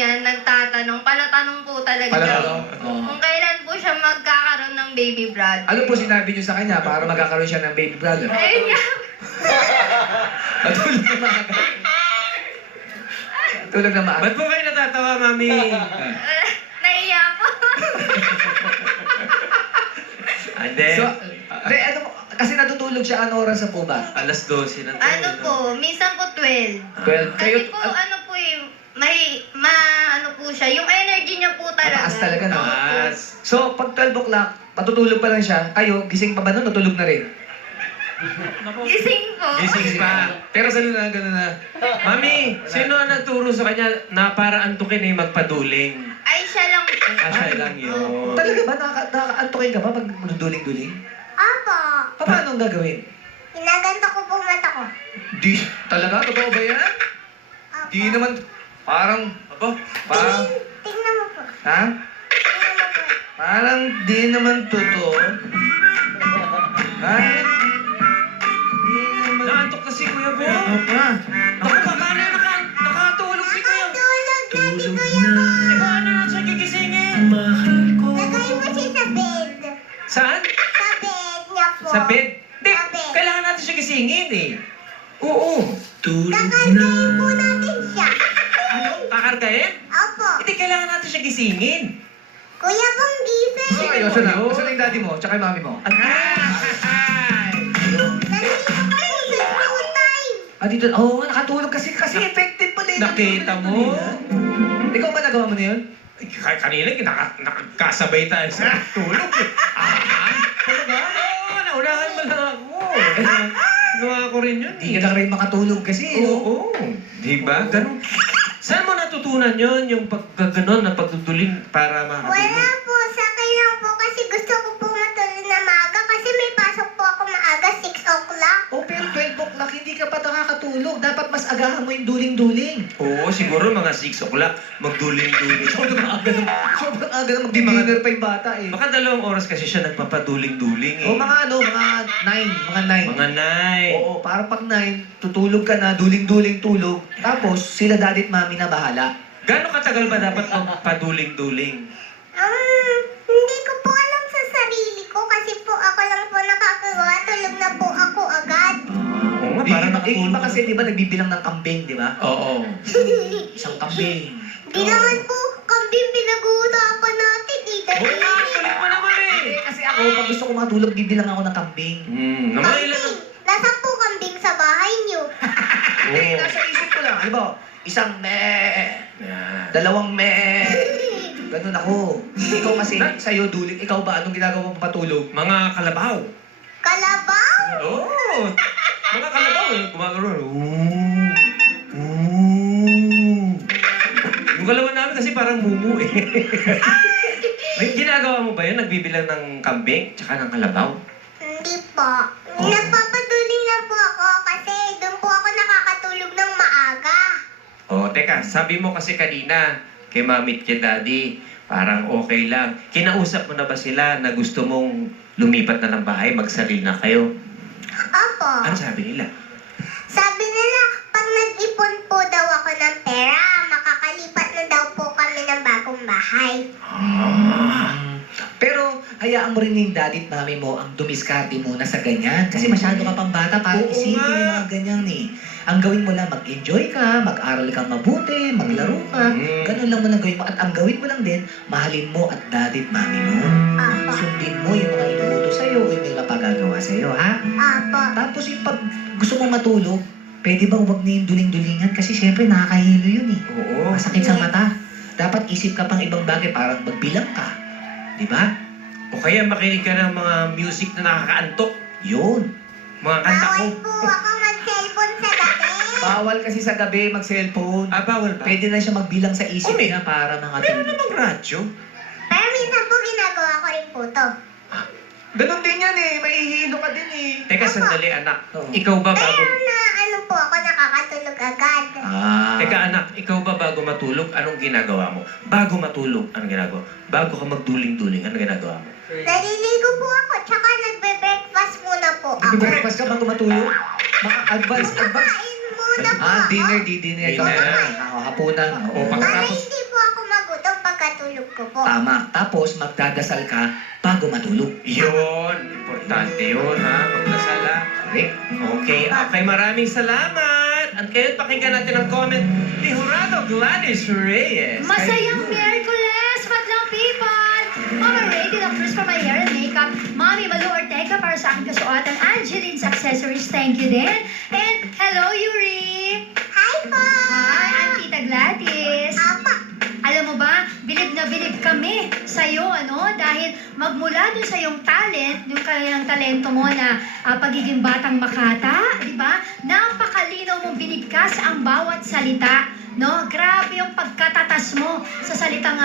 nagtatanong, palatanong po talaga. Palatanong? Oo. Kung kailan po siya magkakaroon ng baby brother. Ano po sinabi niyo sa kanya para magkakaroon siya ng baby brother? Ayun nga. Matulog na maaga. Tulog na maaga. Ba't po kayo natatawa, Mami? Naiya po. Ande. So, kasi natutulog siya ano oras na po ba? Alas 12 na tayo. Ano po, minsan po 12. 12. Kasi po, ano po ano po siya, yung energy niya po talaga. Mataas talaga, no? Taas. So, pag 12 o'clock, matutulog pa lang siya. Kayo, gising pa ba nun? Natulog na rin? Gising po. Gising pa. Pero gano'n na. Mami, sino ang nagturo sa kanya na para antukin ay magpaduling? Ay, siya lang po. Siya lang yun. Talaga ba? Nakakaantokin ka ba pag duling-duling? Apo, Paano ang gagawin? ginaganda ko po mata ko. Di, talaga? Totoo ba yan? Apo. Di naman, parang, parang, Tingnan mo po. ha? Tingnan mo po. Parang di naman totoo. Ha? Di naman. Naantok na si Kuya Bo. Apa? Ako pa, paano nakatulog si Kuya Bo? Tulog na si Kuya Bo. Eh, paano na siya gigisingin? Lagay mo siya sa bed. Saan? Sa bed niya po. Sa bed? Hindi, Sa bed. kailangan natin siya gisingin eh. Oo. Kakargayin po natin siya. Kakargahin? Opo. Hindi, kailangan natin siya gisingin. Kuya Bong gising. Ay, saan na? Saan na yung daddy mo? Tsaka yung mami mo? Ay! Nandito Dito, oo, nakatulog kasi effective pala yun. Nakita mo? Ikaw ba nagawa mo na yun? Kanina, nakakasabay tayo sa tulog. Talaga? Oo, naunahan mo lang ako. Gawa ko rin yun. Hindi ka na rin makatulog kasi. Oo. Diba? Ganun. Saan mo natutunan yun? Yung pagkaganon na pagtutuling para Wala makatulog? po, sa akin lang po kasi gusto ko po matulog na maaga kasi may pasok po ako maaga 6 o'clock. Oh, pero 12 o'clock, hindi ka pa nakakatulog. Dapat mas agahan mo yung duling-duling. Oo, siguro mga 6 o'clock, magduling-duling. Sobrang aga na magdi-dinner pa yung bata eh. Baka 2 oras kasi siya nagpapaduling-duling eh. O mga mga 9. Mga 9. Oo, para pag 9, tutulog ka na, duling-duling tulog. Tapos, sila daddy at mami na bahala. Gano'ng katagal ba dapat magpaduling-duling? Hindi ko po alam sa sarili ko kasi po ako lang po nakakagawa. Tulog na po ako agad. Oo nga, Parang parang nakatulog. iba kasi, di ba, nagbibilang ng kambing, di ba? Oo. Isang kambing. Di naman po kambing pinag-uusapan natin eh. Oo nga, kulit mo naman eh. Kasi ako, pag gusto ko makatulog, bibilang ako ng kambing. Naman ilan ang... Nasa po kambing sa bahay niyo. Hindi, nasa isip ko lang. Ano ba? Isang Yan. 2 Ganun ako. Ikaw kasi, sa'yo, duling. Ikaw ba? Anong ginagawa mo patulog? Mga kalabaw. Kalabaw? Oo. Mga kalabaw. Gumagano. Yung kalaban namin kasi parang mumu eh. May ginagawa mo ba yun? Nagbibilang ng kambing tsaka ng kalabaw? Hindi po. Nagpapaduling lang po ako kasi doon po ako nakakatulog ng maaga. Oh, teka, sabi mo kasi kanina kay mami at kay daddy, parang okay lang. Kinausap mo na ba sila na gusto mong lumipat na ng bahay, magsarili na kayo? Opo. Ano sabi nila? Sabi nila, pag nag-ipon po daw ako ng pera, makakalipat na daw po kami ng bagong bahay. Pero, hayaan mo rin yung daddy at mami mo ang dumiskarte muna sa ganyan. Kasi masyado ka pang bata para Oo isipin nga. yung mga ganyan eh. Ang gawin mo lang, mag-enjoy ka, mag-aral kang mabuti, maglaro ka. Ganun lang mo lang gawin mo. At ang gawin mo lang din, mahalin mo at daddy at mami mo. Apo. Sundin mo yung mga inuutos sa'yo o yung mga pagagawa sa'yo, ha? Apo. Tapos yung pag gusto mo matulog, pwede bang huwag na yung duling-dulingan? Kasi syempre nakakahilo yun eh. Oo. Masakit sa mata. Dapat isip ka pang ibang bagay, parang magbilang ka. Di ba? O kaya makinig ka ng mga music na nakakaantok. Yun. Mga kanta ko. Bawal po ako mag-cellphone sa gabi. Bawal kasi sa gabi mag-cellphone. Bawal ba? Pwede na siya magbilang sa isip Okay. niya para mga Meron tulog. namang radyo. Pero minsan po ginagawa ko rin po to. Ganun din yan eh. Mahihilo ka din eh. Teka, sandali anak. Oo. Ikaw ba bago... Pero na ano po ako nakakatulog agad. Teka anak, ikaw ba bago matulog, anong ginagawa mo? Bago matulog, anong ginagawa? Bago ka magduling-duling, anong ginagawa mo? Naliligo po ako, tsaka nagbe-breakfast muna po ako. Nagbe-breakfast ka bago matulog? Mga advice. Kain muna po ako. Dinner Dinner. hapunan. O, Oo. Para pagkatapos... hindi po ako magutom pagkatulog ko po. Tama. Tapos magdadasal ka bago matulog. Yun, importante yun ha, magdasal ha. Correct? Okay, maraming salamat. At ngayon, pakinggan natin ang comment ni Jurado Gladys Reyes. Masayang Miyerkules, madlang people! Mama Ray, Dilacruz for my hair and makeup. Mommy Malu Ortega para sa aking kasuotan. Angeline's accessories, thank you din. And hello, Yuri! Hi po! Hi, I'm Tita Gladys. Apa. Alam mo ba, bilib na bilib kami sa'yo, ano? Dahil magmula dun sa iyong talent, yung kanyang talento mo na pagiging batang makata, di ba? Napakalinaw mong binigkas ang bawat salita, no? Grabe yung pagkatatas mo sa salitang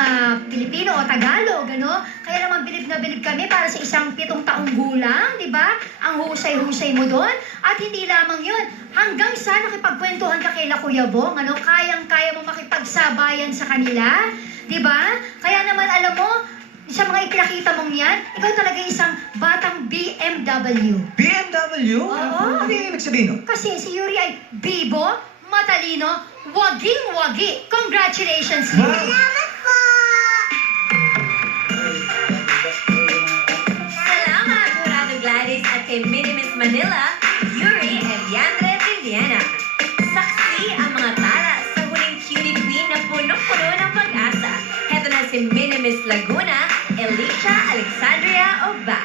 Pilipino o Tagalog, ano? Kaya naman bilib na bilib kami para sa isang 7 taong gulang, di ba? Ang husay-husay mo doon. At hindi lamang yun, hanggang sa nakipagkwentuhan ka kay Kuya Bong, ano? Kayang-kaya mo makipagsabayan sa kanila, di ba? Kaya naman alam mo, sa mga ipinakita mong yan, ikaw talaga isang batang BMW. BMW? Oo. Ano yung ibig sabihin nun? Kasi si Yuri ay bibo, matalino, waging-wagi. Congratulations, Yuri! Salamat po! Salamat, Jurado Gladys at kay Minimis Manila, Yuri and Yandre Tiliana. Saksi ang mga tala sa huling cutie queen na punong-puno ng pag-asa. Heto na si Minimis Laguna, Alicia Alexandria Oba.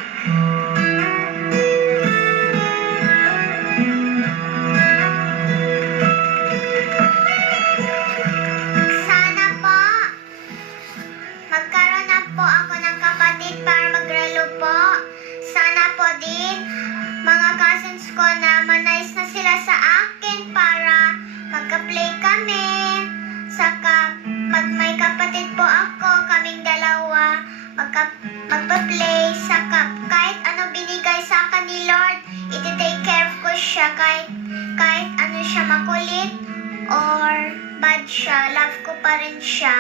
magpa-play sa kahit ano binigay sa akin ni Lord. Iti-take care ko siya kahit ano siya makulit or bad siya. Love ko pa rin siya.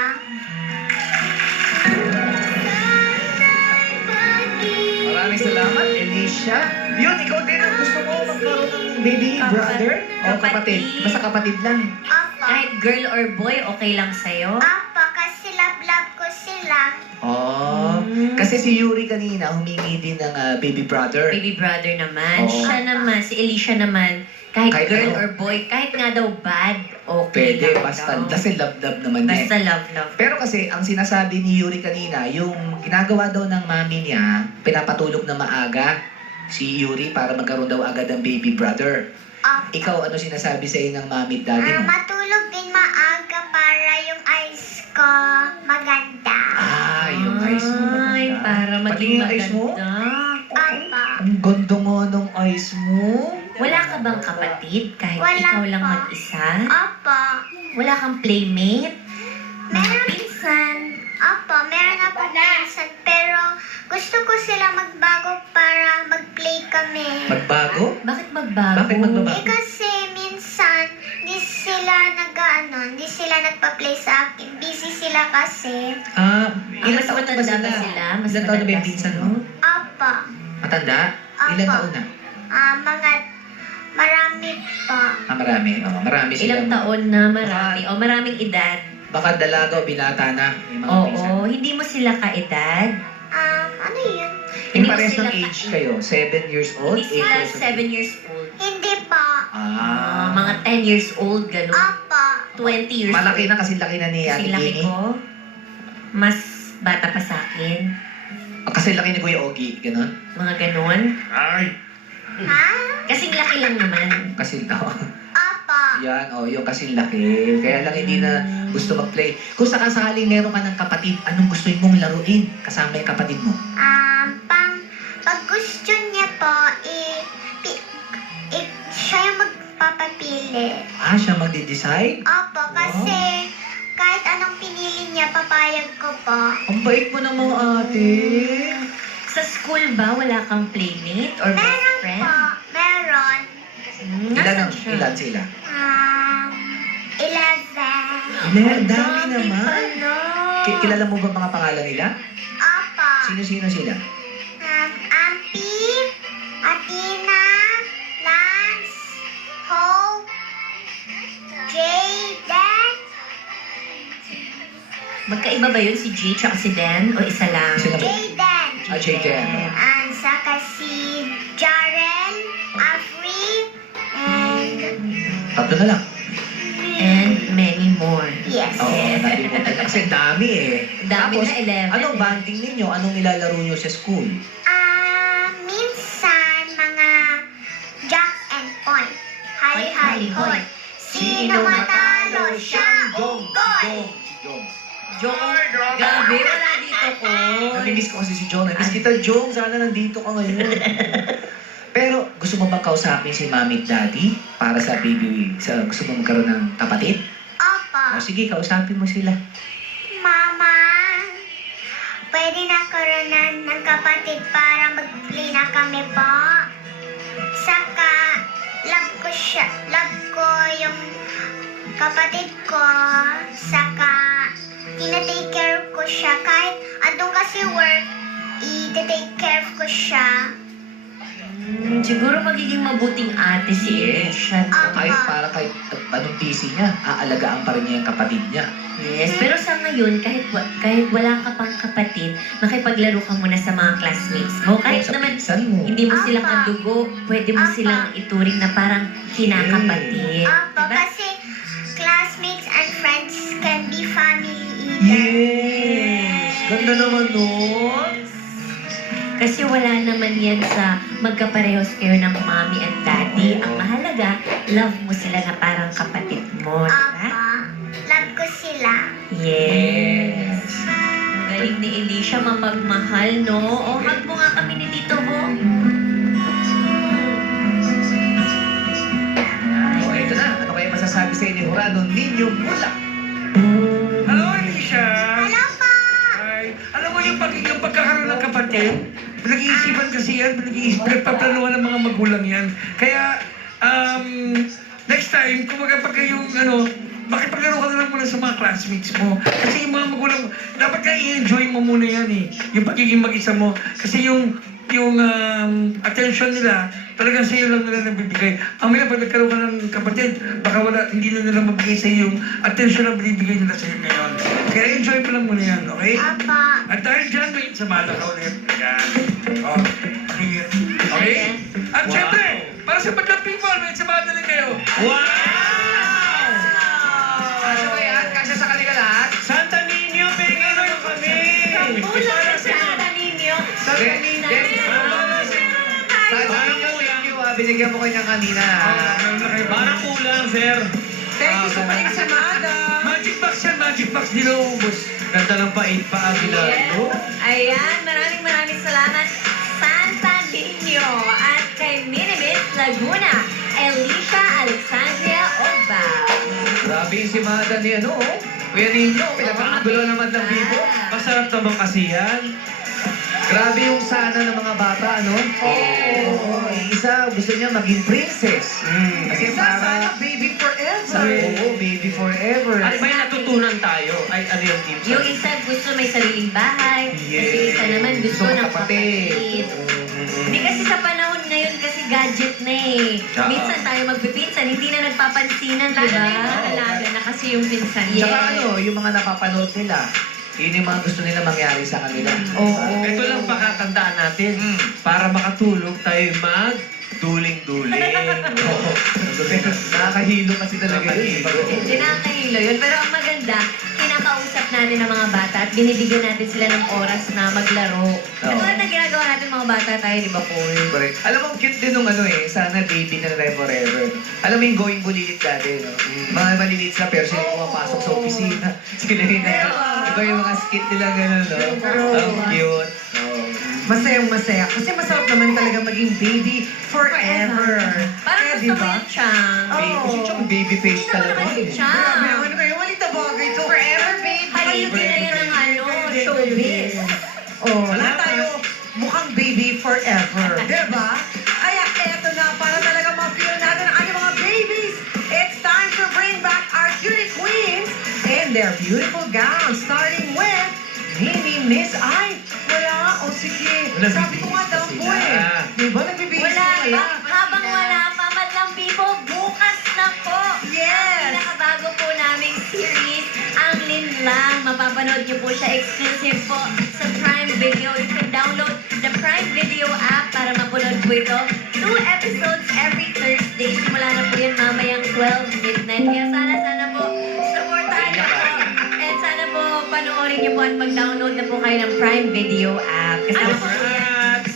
Maraming salamat, Elisha. Yun, ikaw din ang gusto mo magkaroon ng baby brother? O kapatid? Basta kapatid lang. Opo. Kahit girl or boy, okay lang sa'yo? Opo, kasi love ko sila. Oh, kasi si Yuri kanina humingi din ng baby brother. Baby brother naman. Oo. Siya naman, si Elisha naman, kahit Kahit girl ano. or boy, kahit nga daw bad, okay Pwede, lang basta, daw. kasi love-love naman niya. Basta love. Pero kasi, ang sinasabi ni Yuri kanina, yung ginagawa daw ng mami niya, pinapatulog na maaga si Yuri para magkaroon daw agad ng baby brother. Opo. Ikaw, ano sinasabi sa'yo ng mami at daddy mo? Matulog din maaga para yung eyes ko maganda. Yung eyes mo. Ay, maganda. para maging Pati yung eyes mo? maganda. Opo. Ang ganda nga ng eyes mo. Wala ka bang kapatid kahit Wala ikaw lang pa. mag-isa? Opo. Wala kang playmate? Meron. Pinsan? Opo, meron ako pinsan. Pero gusto ko sila magbago para mag-play kami. Magbago? Bakit magbago? Bakit magbabago? Kasi minsan, hindi sila nagpa-play sa akin. Busy sila kasi. Ilan mas taon na ba matanda sila? ba sila? Mas Ilan taon na ba yung matanda pinsan sila? mo? Opo. Matanda? Ilan Apo. taon na? Marami pa. Marami. Marami sila. Ilang taon na marami? O maraming edad? Baka dalaga o binata na yung mga pinsan. Oo, hindi mo sila kaedad? Ano yun? Yung Hindi mo parehas ng sila age kayo? 7 years old? Hindi 8 sila years old? 7 years old. Hindi pa. Mga 10 years old, gano'n. Opo. 20 years Malaki old. na kasi laki na ni Ate Kasi laki Amy. ko. Mas bata pa sa akin. Kasi laki ni Kuya Ogie, gano'n? Mga gano'n. Ay! Ha? Kasing laki lang naman. Kasi tao. Opo. Yan, yung kasing laki. Kaya lang hindi na gusto mag-play. Kung sakasali meron ka ng kapatid, anong gusto mong laruin kasama yung kapatid mo? Pag gusto niya po, siya yung magpapapili. Siya magde-decide? Opo, kasi kahit anong pinili niya, papayag ko po. Ang bait mo naman, ate. Sa school ba, wala kang playmate or best Meron friend? po, meron. Nasaan siya? Ilan sila? 11. Dami naman. pala. Kilala mo ba mga pangalan nila? Opo. Sino-sino sila? Auntie, Athena, Lance, Hope, Jayden. Magkaiba ba yun si Jay tsaka si Dan? O isa lang? Isa lang. Jayden. Jayden. And saka si Jaren, Afri, and Tatlo na lang. And many more. yes. Oo, nalimutan na. Kasi dami eh. Dami Tapos, na, 11. anong banding ninyo? Anong nilalaro nyo sa school? Minsan, mga Jack and Point. Hari-hari hoy. Sino matalo siyang unggoy? Jong, grabe, wala dito ko. Namimiss ko kasi si Jong. Namimiss kita, Jong. Sana nandito ka ngayon. Pero, gusto mo bang kausapin si Mami at Daddy para sa baby? Gusto mo magkaroon ng kapatid? Opo. O sige, kausapin mo sila. Mama, pwede na karoon ng kapatid para mag-play na kami po. Saka, love ko siya. Love ko yung kapatid ko. Saka, tina-take care ko siya. Kahit andun kasi work, i-take care ko siya. Siguro magiging mabuting ate si Elisha. Kahit anong busy niya, aalagaan pa rin niya yung kapatid niya. Yes, pero sa ngayon, kahit wala ka pang kapatid, makipaglaro ka muna sa mga classmates mo. Kahit Sa naman pinsan mo. hindi mo sila Apa. kadugo, pwede mo Apa. silang ituring na parang kinakapatid. Opo, Diba? kasi classmates and friends can be family either. Yes! Ganda naman nun. Kasi wala naman yan sa magkaparehos kayo ng mommy at daddy. Ang mahalaga, love mo sila na parang kapatid mo. Opo. Diba? Love ko sila. Yes. Ang galing ni Elisha, mapagmahal, no? O, hug mo nga kami ni Tito Ho. O, ito na. Ano kaya masasabi sa inyo, Jurado Ninyo Mula? Hello, Alicia! Hello po! Ay, alam mo yung pagiging ang pagkakaroon ng kapatid, pinag-iisipan kasi yan, pinagpaplanuhan ng mga magulang yan. Kaya, next time, kumbaga pagka yung makipaglaro ka na lang muna sa mga classmates mo. Kasi yung mga magulang, dapat ka i-enjoy mo muna yan eh. Yung pagiging mag-isa mo. Kasi yung attention nila, talagang sa'yo lang nila nabibigay. Mamaya pag nagkaroon ka ng kapatid, baka hindi na nila mabigay sa'yo yung attention na binibigay nila sa'yo ngayon. Kaya enjoy pa lang muna yan, okay? Apa. At dahil dyan, may samala ka ulit. Yan. Oh, clear. Okay? At syempre, para sa Badlang People, may samala na kayo. Kasya ba yan? Kasya sa kanila lahat? Santa Niño, pingin mo kami! Kulang sa Santa Niño. Santa Niño! Parang kulang yung binigyan mo kayo ng kanina. Parang kulang, sir. Thank you sa pagkasamada. Magic box yan, magic box. Di na ubus. Ganda ng pait pa, Aguilano. Ayan, maraming salamat Santa Niño at kay Minimis Laguna, Alicia Alexandria Ogba. Grabe yung si Mada ni Kuya Ninyo, pinapakagulo naman ng bibo. Masarap naman kasi yan. Grabe yung sana ng mga bata, Oo. Isa, gusto niya maging princess. Kasi Sana baby forever. baby forever. Ano ba yung natutunan tayo? Ay, ano yung team? Yung isa gusto may sariling bahay, kasi isa naman gusto Gusto ng kapatid. kapatid. Hindi kasi sa panahon ngayon kasi gadget na eh. Tsaka- Minsan tayo magpipinsan, hindi na nagpapansinan, Lalo diba? na yung mga alaga na kasi yung pinsan. Yes. Tsaka yung mga napapanood nila, yun yung mga gusto nila mangyari sa kanila. Ito lang pakatandaan natin. Para makatulog tayo mag-duling-duling. Nakakahilo kasi talaga yun. Hindi nakakahilo yun. Pero ang maganda, kinakausap natin ang mga bata at binibigyan natin sila ng oras na maglaro. Katulad na ginagawa natin mga bata tayo, di ba, Paul? Correct. Alam mo, cute din nung sana baby na forever. Alam mo yung going bulilit dati, Mga maliliit na pero sila pumapasok sa opisina. Sila yung iba yung mga skit nila gano'n, Ang cute. Masayang-masaya. Kasi masarap naman talaga maging baby forever. Parang Kaya, gusto mo diba? yung Chang. Kasi tsaka baby face Hindi naman talaga. naman si eh. Chang. Grabe naman kayo. Walit na bagay to. Forever baby. Haligi na yun ng showbiz. Lahat tayo mukhang baby forever. Diba? Kaya eto na, para talaga ma-feel natin ang ating mga babies. It's time to bring back our cutie queens in their beautiful gowns. Starting with Mimi Miss Ay. Wala. O sige. Sabi ko nga daw po Diba? Nagbibigay Wala ko kaya. pa. Habang wala pa, Madlang People, bukas na po. Yes. Ang pinakabago po naming series, ang Linlang. Mapapanood niyo po siya exclusive po sa Prime Video. You can download the Prime Video app para mapanood po ito. 2 episodes every Thursday. Simula na po yan mamayang 12 midnight. Kaya sana po, supportahan niyo po. And sana po, panoorin niyo po at mag-download na po kayo ng Prime Video app. Kasama po po yan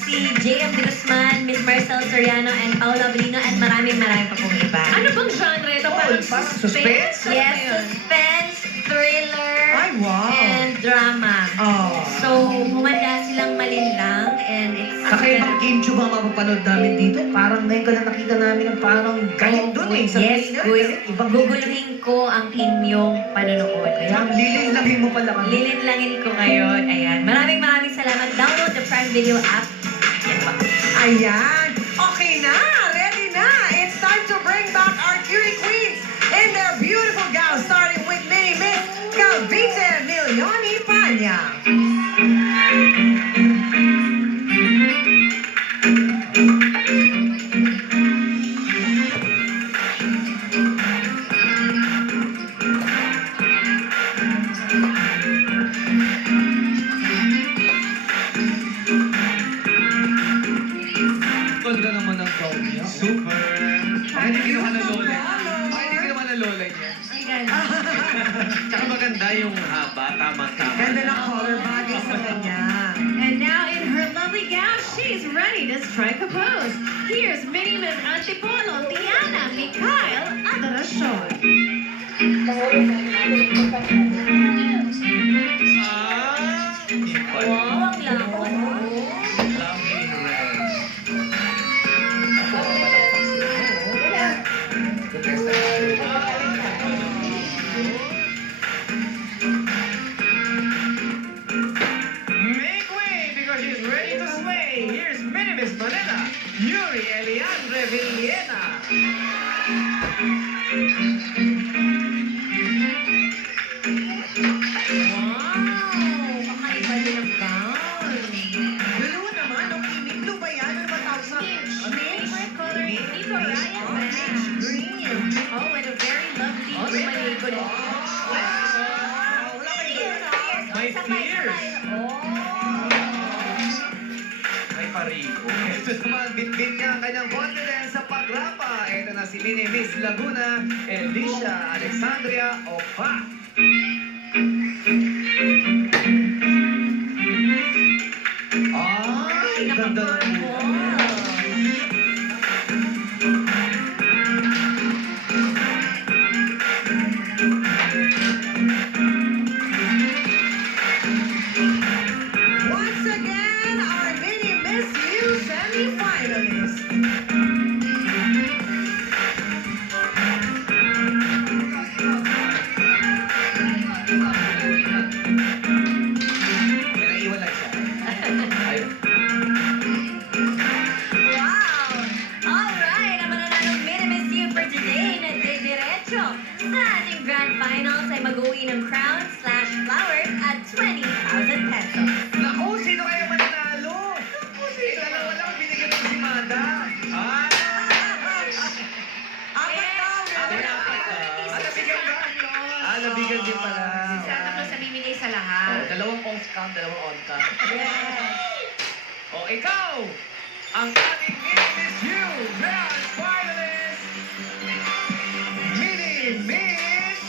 si J.M. De Guzman, Miss Marcel Soriano, and Paula Avellino, at maraming pa pong iba. Ano bang genre ito? Parang suspense? Suspense? Yes, suspense, thriller, Ay, wow. and drama. Oh. So, humanda silang malinlang, and it's... Kakaibang game tube ang mapapanood namin dito. Parang ngayon ka lang nakita namin ang parang galit dun sa Yes, trailer. guys. Ibang Guguluhin ko ang inyong panonood. Kaya lilinlangin mo pala kami. Lilinlangin ko kayo. Ayan. Maraming salamat. Download the Prime Video app. Yan pa. Ayan. Okay na. Ready na. It's time to bring back our cutie queens in their beautiful gowns, starting with Mini Miss Calvite Milioni Panya. Ganda naman ang gown niya. Super! Bakit hindi ginawa ng lola niya? Bakit hindi ginawa ng lola niya? Tsaka maganda yung haba, tama-tama. Ganda ng color bagay sa kanya. And now in her lovely gown, she's ready to strike a pose. Here's Mini Miss Antipolo, Diana Mikhail Adoracion. Wow, ang lakot. Make way Okay, here's Minimis Manila, Yuri Eliandre Villena. Wow! Kakaiba din ang gown. Blue naman, no? Kimi blue ba yan? Ano ba tawag sa... Favorite color is Nico Ryan Beige Green. Oh, and a very lovely green. Wow! Wala kayo dito. My fears. Ay, parigo. Ito naman, bitbit niya ang kanyang confidence sa pagrapa. Ito na si Mini Miss Laguna, Alicia Alexandria Opa. Ay, ganda ng Once again, our Mini Miss U semi-finalists. May naiwan lang siya. Ayun. Wow! Alright, ang mananalong Minimis You for today na diretso sa ating grand finals ay mag-uwi ng crown/flowers at 20,000 pesos. Naku, sino kaya mananalo? Dalawa lang, binigyan mo si Manda. Ah! Nabigyan ba? Nabigyan din pala. Si Santa Claus ang bibigay sa lahat. Dalawang off cam, dalawang on cam. O, ikaw! Ang ating Mini Miss You Grand Finalist! Mini Miss!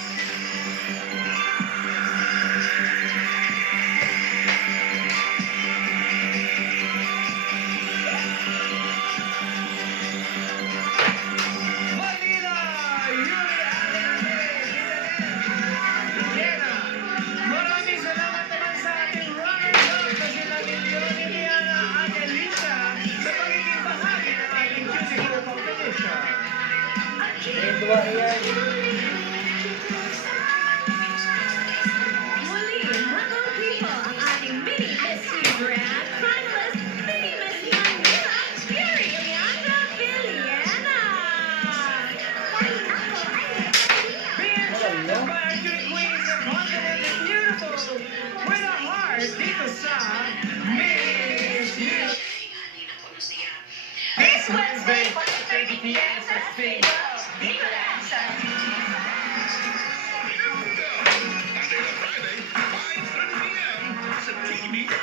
Manila! Yuri Alejandre Villena! Maraming salamat naman sa ating runners-up na sila ni Leonie Liana at Alicia sa pagiging bahagi ng ating musical competition. Muli, mga people, ang ating Mini Miss U Grand Finalist, Mini Miss Manila, Yuri Leandra Villena. Being chosen by our two queens na confident and beautiful with a heart dito sa Miss You. This Wednesday, 5:30 p.m. sa Spring Nicolas. Monday to Friday, 5:30 p.m. sa TV5.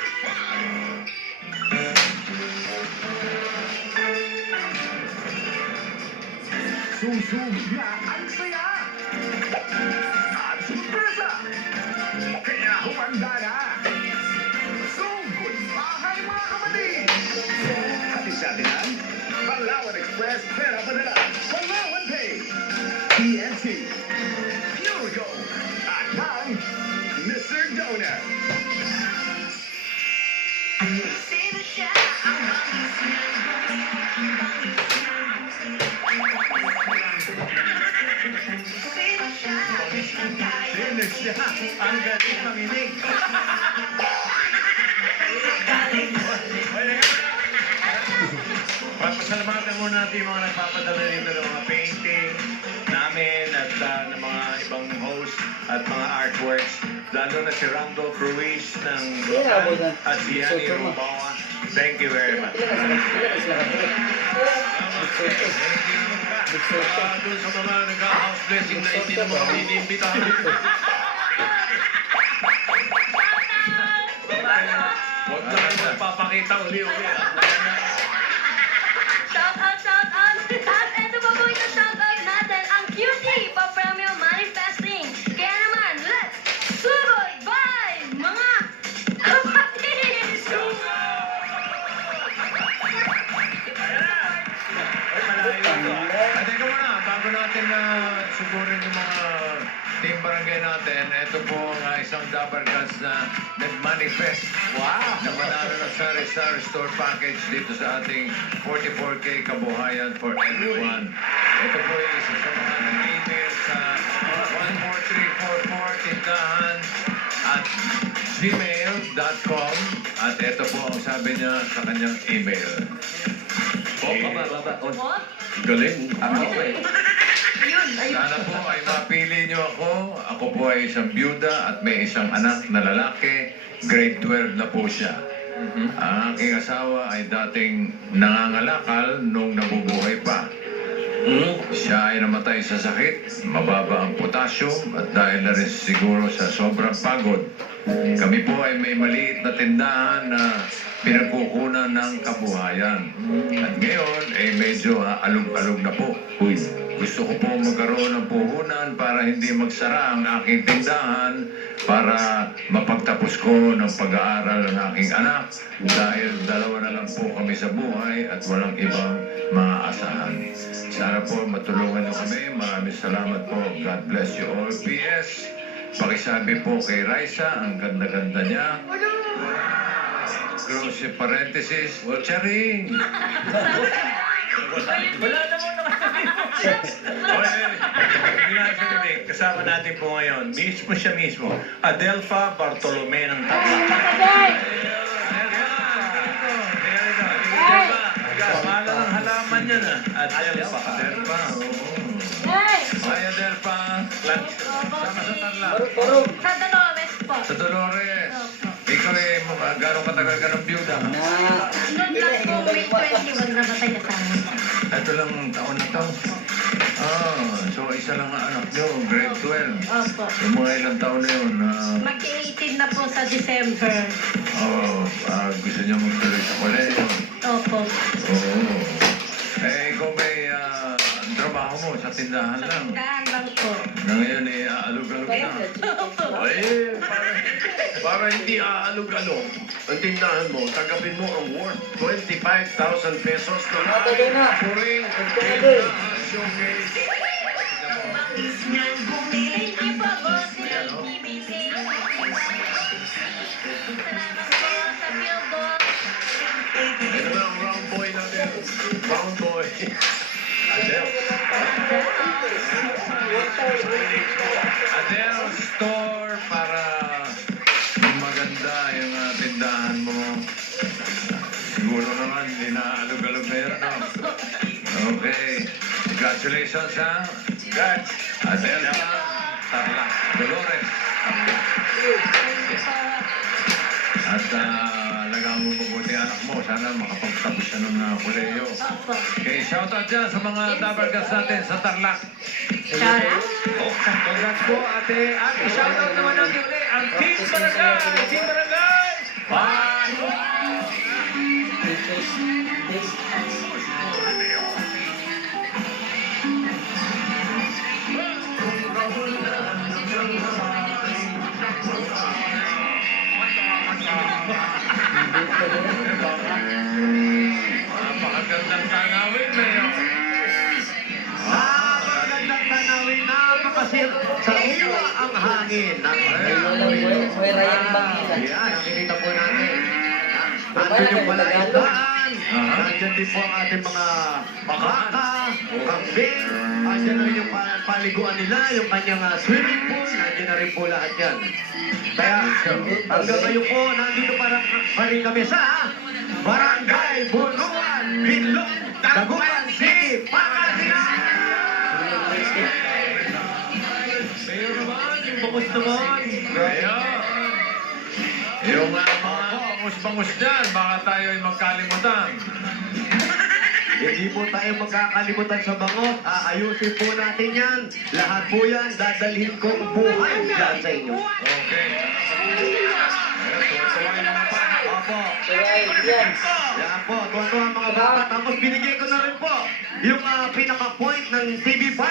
Susumya ang saya at sorpresa. Kaya humanda na. Sugod bahay mga kapatid. Hatid sa atin ang Palawan Express Pera Padala, Palawan Pay, TNT, Pure Gold, at ng Mr. Donut. Sino siya? Ang galing manginig. Papasalamatan muna natin yung mga nagpapadala dito ng mga painting namin at ng mga ibang host at mga artworks. Lalo na si Rando Cruiz ng Bulacan at si Yanni Rubawa. Thank you very much. Doon sa mga nag-house blessing na hindi na mga iniimbitahan. Huwag na kayo magpapakita uli-uli. Shout out, shout out! At eto pa po yung shout out natin, ang cutie pa-premium manifesting. Kaya naman, let's suboy by mga kapatid! At teka muna, bago natin na sugurin yung mga team barangay natin, ito po ang isang Dabarkas na nag-manifest. Wow! Na manalo ng Sari-Sari Store Package dito sa ating 44K Kabuhayan for Everyone. Ito po yung isa sa mga nag-email sa 14344 tindahan at gmail.com At ito po ang sabi niya sa kanyang email. What? Galing. Yun, ayun. Sana po ay mapili niyo ako. Ako po ay isang byuda at may isang anak na lalaki. Grade 12 na po siya. Ang aking asawa ay dating nangangalakal nung nabubuhay pa. Siya ay namatay sa sakit, mababa ang potassium at dahil na rin siguro sa sobrang pagod. Kami po ay may maliit na tindahan na pinagkukunan ng kabuhayan. At ngayon ay medyo alog-alog na po. Gusto ko po magkaroon ng puhunan para hindi magsara ang aking tindahan para mapagtapos ko ng pag-aaral ng aking anak dahil dalawa na lang po kami sa buhay at walang ibang maaasahan. Sana po matulungan niyo kami. Maraming salamat po. God bless you all. P.S. Pakisabi po kay Raisa, ang ganda-ganda niya. Close yung parenthesis. Charing! Wala naman naman. Kasama natin po ngayon, mismo siya mismo, Adelfa Bartolome ng Tarlac. Mahal ng halaman niya na. Adelfa. Adelfa, oo. Hi, Adelfa. Sama sa Tarlac. Sa Dolores po. Sa Dolores. Ikaw eh, gano'ng katagal ka ng byuda? Noon lang po, May 21 namatay kasama. Ito lang taon na to. So isa lang ang anak nyo, grade 12. Opo. Yung mga ilang taon na yun. Mag-18 na po sa December. Gusto niya magtuloy sa koleyo. Opo. Oo. Ikaw ba'y trabaho mo sa tindahan lang? Tindahan lang po. Na ngayon eh, aalog-alog na. Ay, para hindi aalog-alog, ang tindahan mo, tagapin mo ang worth 25,000 pesos na lang. Puring showcase. Thank you po, boss. Salamat po sa billboard. Ito na ang round boy natin. Round boy. Adele. Adele Store para maganda yung tindahan mo. Siguro naman, hindi na alog-alog na yun, no? Okay. Congratulations, ha? Guys, Adele, Tarlac, Dolores. At lagang mo mabuti anak mo. Sana makapagtapos siya ng koleyo. Okay, shoutout dyan sa mga Dabargas natin sa Tarlac. Shoutout? Congrats po, ate. Ate, shoutout naman natin ulit ang Team Barangay! Team Barangay! Napakagandang tanawin na yun. Napakagandang tanawin, napakasil. Sa iwa ang hangin. Yan, nakikita po natin. Andun yung palaisdaan. Andyan din po ang ating mga baka, kambing. Andyan na rin yung paliguan nila, yung kanyang swimming pool. Andyan na rin po lahat yan. Kaya hanggang ngayon po, nandito pa rin kami sa Barangay Bunuan, Binlong, Dagupan City, Pangasinan! Mayor naman, yung bangus naman. Ngayon, yung mga bangus-bangus dyan, baka tayo ay magkalimutan. Hindi po tayo magkakalimutan sa bangot. Aayusin po natin yan. Lahat po yan, dadalhin ko buhay dyan sa inyo. Okay. Tuwa-tuwa yung mga bata. Opo. Yan po, tuwa-tuwa ang mga bata. Tapos binigay ko na rin po yung pinaka-point ng TV5.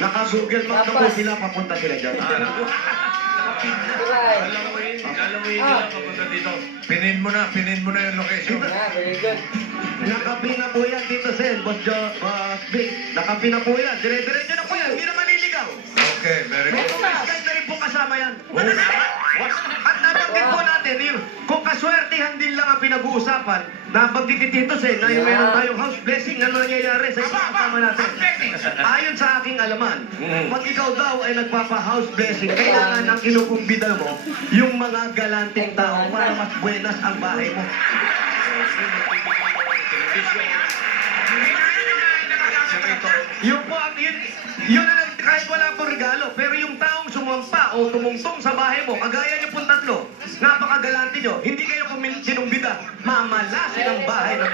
Naka-Google Map na po sila, papunta sila dyan. Alamuin nila papunta dito. Pinin mo na yung location. Nakapina po yan dito, Sen. Boss Big. Nakapina po yan. Dire-diretso na po yan. Hindi na maliligaw. Okay, very May good. Skype na rin po kasama yan. At nabanggit po natin, kung kaswertihan din lang ang pinag-uusapan na pagtititito na yung meron tayong house blessing, ano nangyayari sa isang kasama natin? Ayon sa aking alaman, pag ikaw daw ay nagpapa-house blessing, kailangan ang kinukumbida mo yung mga galanting tao para mas buenas ang bahay mo. Yun po ang yun ang kahit wala po regalo, pero yung taong sumampa o tumungtong sa bahay mo, kagaya niyo pong tatlo, napakagalante niyo, hindi kayo kinumbida, mamalasin ang bahay ng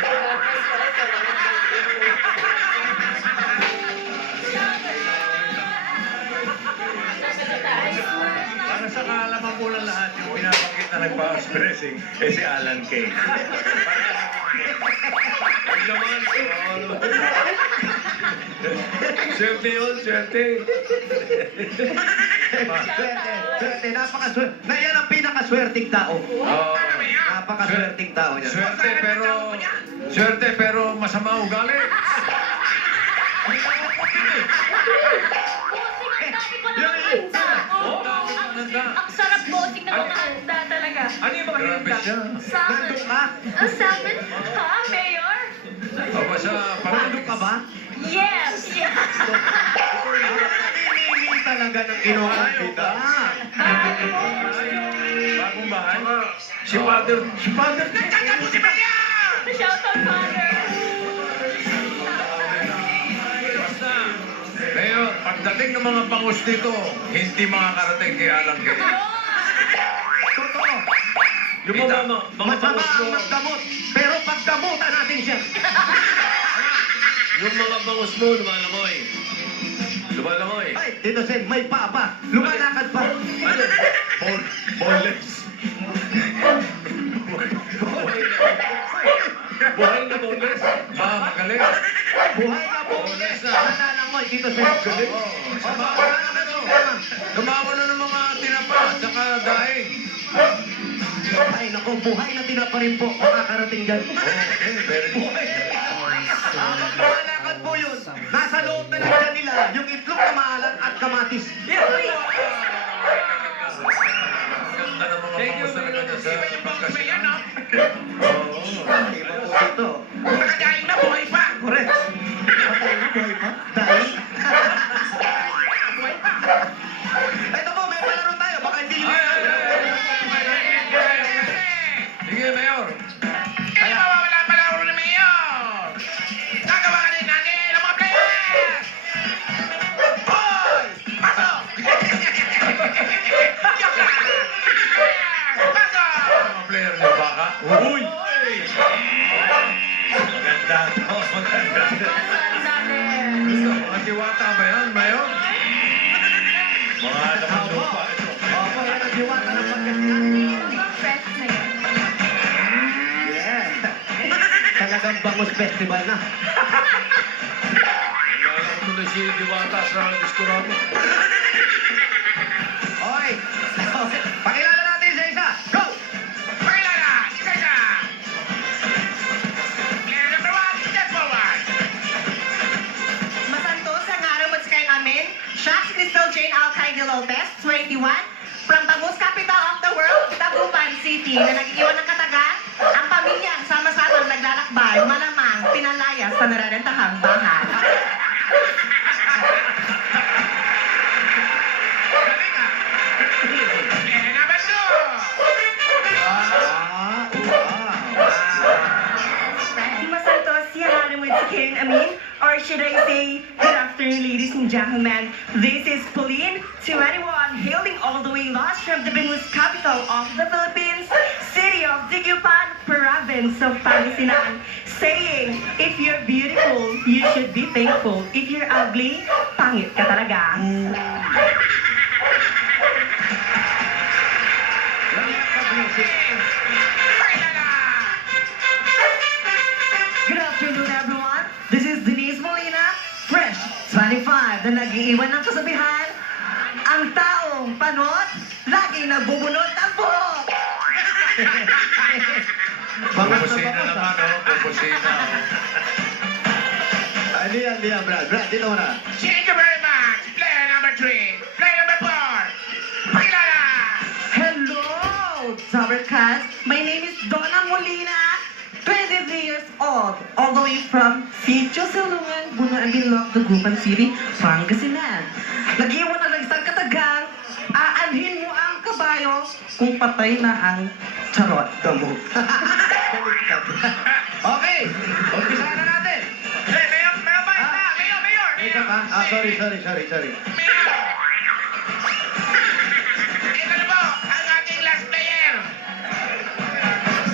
Para sa kaalaman po ng lahat, yung pinabanggit na nagpa-house blessing, si Alan Kay. Huwag naman. Swerte yun, swerte. Swerte, napakaswerte. Na yan ang pinakaswerteng tao. Oo. Napakaswerteng tao niya. Swerte pero masama ugali. Ang sarap bossing ng mga handa talaga. Ano yung mga hinda? Salmon. Salmon? Ha, Mayor? O basta, Nandun ka ba? Yes! Yes! Hindi talaga ng kinukumbida. bagong bahay. Si Father. Shout out, Father! Basta, Mayor, pagdating ng mga bangus dito, hindi makakarating kay Alan Kay. Totoo. Yung mga Masama ang magdamot, pero pagdamutan natin siya. Yung mga bangus mo, lumalamoy. Lumalamoy. Ay, Tito Sen, may paa pa. Lumalakad pa. Ano? Boneless. Buhay na boneless. Magaling. Buhay na po. Nalalangoy, Tito Sen. Gumawa na ng mga tinapa, tsaka daing. Ay, naku, buhay na tinapa rin po. Makakarating dyan. Very good. Habang lumalakad po yun, nasa loob na lang dyan nila yung itlog na maalat at kamatis. Ganda ng mga bangus talaga niya sa pagkasinan. Iba po dito. Nakadaing na buhay pa. Correct. Nakadaing na buhay pa? Daing? Buhay pa. Ito po, may palaro tayo. Baka hindi nyo. Sige, Mayor. Kaya mawawala ang palaro ni Mayor! Gagawa ka din natin ang mga players! Hoy! Pasok! Joke lang! Pasok! Mga player niyo, baka? Uy! Maganda to. Maganda. Mga diwata ba yan, Mayor? Mga naman lupa ito. Opo, yan ang diwata ng pagkasinan. Fresh na yun. Yeah. Talagang bangus festival na. Wala ko tuloy si diwata sa diskurado. Oy! Pakilala natin isa-isa. Go! Pakilala! Isa-isa! Player number 1, step forward! Masantos ang araw at sky namin. Shax Crystal Jane Alcay de Lopez, 21. From Bangus Capital of the World, Tagupan City, na nag-iwan ng katagan. Ang pamilyang sama-samang naglalakbay, malamang pinalayas sa nararentahang bahay. Galing ah! Player number 2! Masantos, yan araw with si Karen Amin. Or should I say, good afternoon, ladies and gentlemen. This is Pauline, 21, hailing all the way lost from the Bangus capital of the Philippines, city of Dagupan, province of Pangasinan, saying, if you're beautiful, you should be thankful. If you're ugly, pangit ka talaga. Good afternoon, everyone. This is Denise Molina, fresh 25, na nag-iiwan ng kasabihan. Ang taong panot, lagi nagbubunot ng buhok. Bubusina naman, oh. Bubusina. Ano yan, Brad? Brad, dito mo na. Thank you very much! Player number 3, player number 4, pakilala! Hello, Summer Cats. My name is Donna Molina. old, all the way from Sitio Salungan, Bunuan Bilog, Dagupan City, Pangasinan. Lagiwan na lang isang katagang, aanhin mo ang kabayo kung patay na ang charot. Damo. Okay, umpisahan na natin. Hey, Mayor! Ito ka? Sorry. Ito na po, ang ating last player!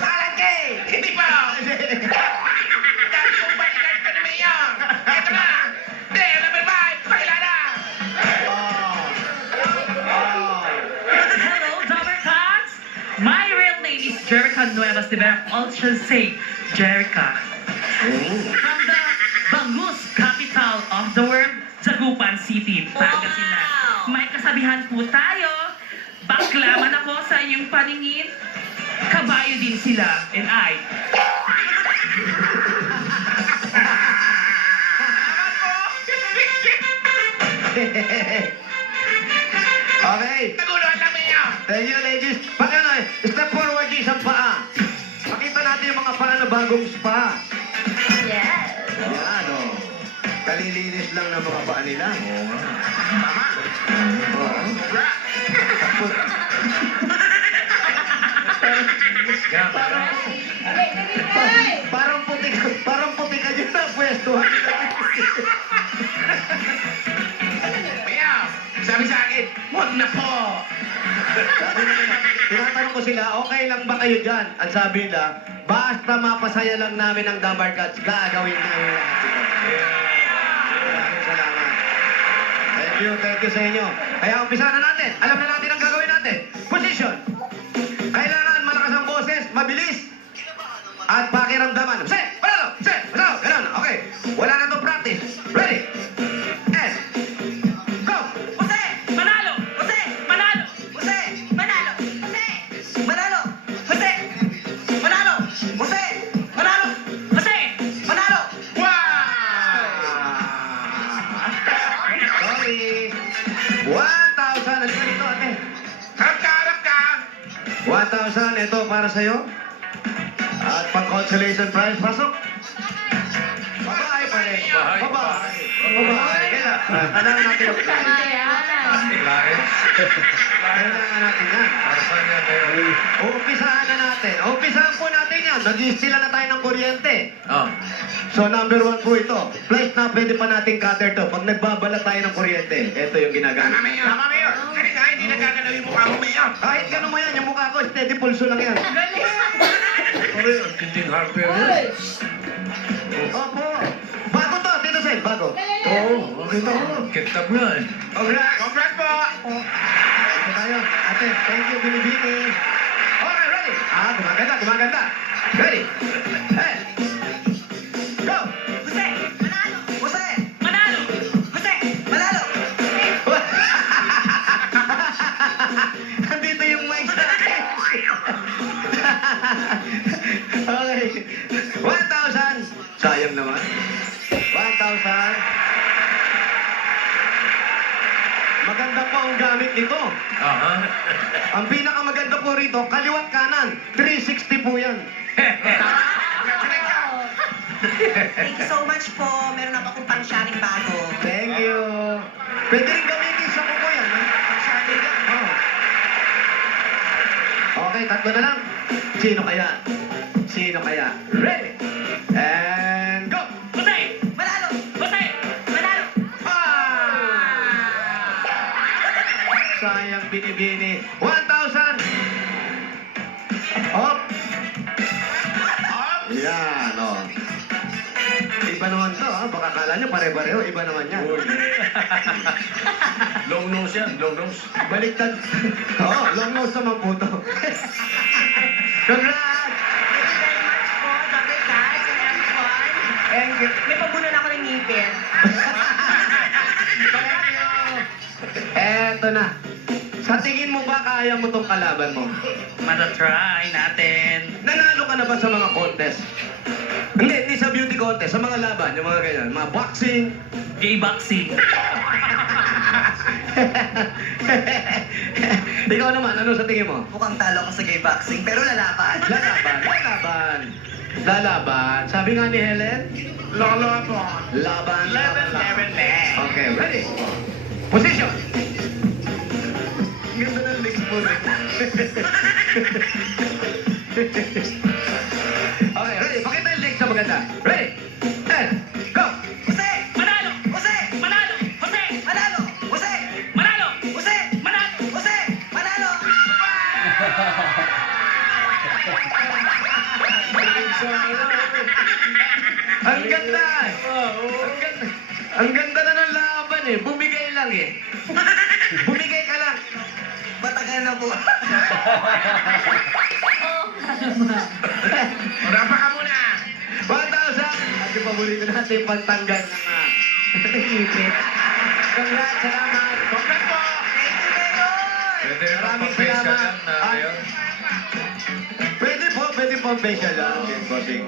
Alan Kay! Hindi po! Dahil kong balikan ko ni Mayor! Ito na! Player number 5, pakilala! Hello, Dumbercats! My real name is Jerica Nuevas de Vera, also say Jerica. From the Bangus capital of the world, Dagupan City, Pangasinan. May kasabihan po tayo, baklaman ako sa iyong paningin, kabayo din sila, and I. Okay. Naguluhan lang, Mayor! Thank you, ladies. Pag ano step forward yung isang paa. Pakita natin yung mga paa na bagong spa. Yes. Yan, o. Kalilinis lang ng mga paa nila. Oo nga. Tama! Parang puti ka dyan na pwesto. Mayor! Sabi sa akin, huwag na po! Tinatanong ko sila, okay lang ba kayo dyan? Ang sabi nila, basta mapasaya lang namin ang Dumbercats, gagawin namin lahat ito. Maraming salamat. Thank you sa inyo. Kaya umpisa na natin. Alam na natin ang gagawin natin. Position. Kailangan malakas ang boses, mabilis, at pakiramdaman. Manalo! Ganun. Okay. Wala na itong practice. Ready? And go! Jose! Manalo! Jose! Manalo! Jose! Manalo! Jose! Manalo! Jose! Manalo! Jose! Manalo! Jose! Manalo! Sorry. 1,000. Ano ba dito, ate? Harap ka! 1,000. Ito para sa'yo. At pang-consolation prize. Pasok. Babae pa rin. Babae. Kaya, kailangan natin ang kailangan natin yan. Para saan yan, Mayor? Umpisahan na natin. Umpisahan po natin yan. Nag-iistila na tayo ng kuryente. Oh. So, number 1 po ito. Plus na pwede pa nating cutter to. Pag nagbabala tayo ng kuryente, ito yung ginagamit. Tama, Mayor! Kasi hindi nagagalaw yung mukha mo, Mayor! Kahit ganun mo yan, yung mukha ko, steady pulso lang yan. Sorry, ang tinding hardware yan. Opo. Bago to, Tito Sen, bago. Oo, okay to. Kintab nga eh. Congrats po! Ito tayo. Ate, thank you, Binibini. Okay, ready? Gumaganda. Ready? Hey. Go! Jose! Manalo! Jose! Manalo! Jose! Manalo! Nandito yung mic sa akin. Okay. 1,000. Sayang naman. 1,000. Maganda po ang gamit nito. Aha. Ang pinakamaganda po rito, kaliwat kanan. 360 po yan. Thank you so much po. Meron ako akong pang-sharing bago. Thank you. Pwede rin gamitin sa kuko yan. Ha? Sharing yan. Oh. Okay, tatlo na lang. Sino kaya? Ready? And go! Jose! Manalo! Jose! Manalo! Sayang Binibini. 1,000! Up! Yan, o. Iba naman to, ha? Baka kala nyo pare-pareho. Iba naman yan. Long nose yan, long nose. Baliktad. Oo, long nose naman po to. Congrats! Thank you. May pabunan ako ng ngipin. Eto na. Sa tingin mo ba kaya mo tong kalaban mo? Matatry natin. Nanalo ka na ba sa mga contest? Hindi sa beauty contest, sa mga laban, yung mga ganyan, mga boxing. Gay boxing. Ikaw naman, ano sa tingin mo? Mukhang talo ko sa gay boxing, pero lalaban. Lalaban. Lalaban. Sabi nga ni Helen, Lalaban. laban. Level. Okay, ready? Position. Ganda ng legs mo. Okay, ready? Pakita yung legs sa maganda. Ready? And go! Jose! Manalo! Jose! Manalo! Jose! Manalo! Jose! Manalo! Jose! Manalo! Jose! Manalo! Ang ganda! Ang ganda na ng laban eh. Bumigay lang eh. Bumigay ka lang. Matagal na po. Rapa ka muna! 1,000! At yung paborito natin, pantanggal ng ipit. Congrats, salamat! Congrats po! Pwede rin Maraming magpa-facial salamat. yan na ngayon. Pwede po facial lang. Bossing.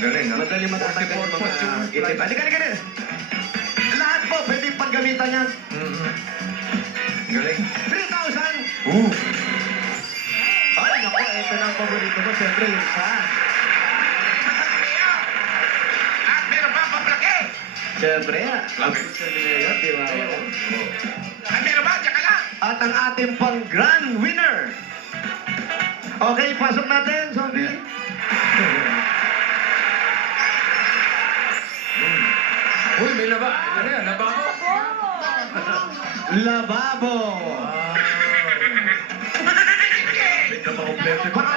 Galing, ha? Madali matatanggal yung mga ipit. Halika. Lahat po, pwede paggamitan yan. Galing. 3,000! Ay, naku, ito na ang paborito mo. Siyempre, yung saan. At meron pa paplaki! Siyempre, ang gusto niya yun, di ba? At meron ba? Diyan ka lang! At ang ating pang grand winner. Okay, pasok natin, zombie. Uy, may laba. Ano yan? Lababo? Lababo. Baka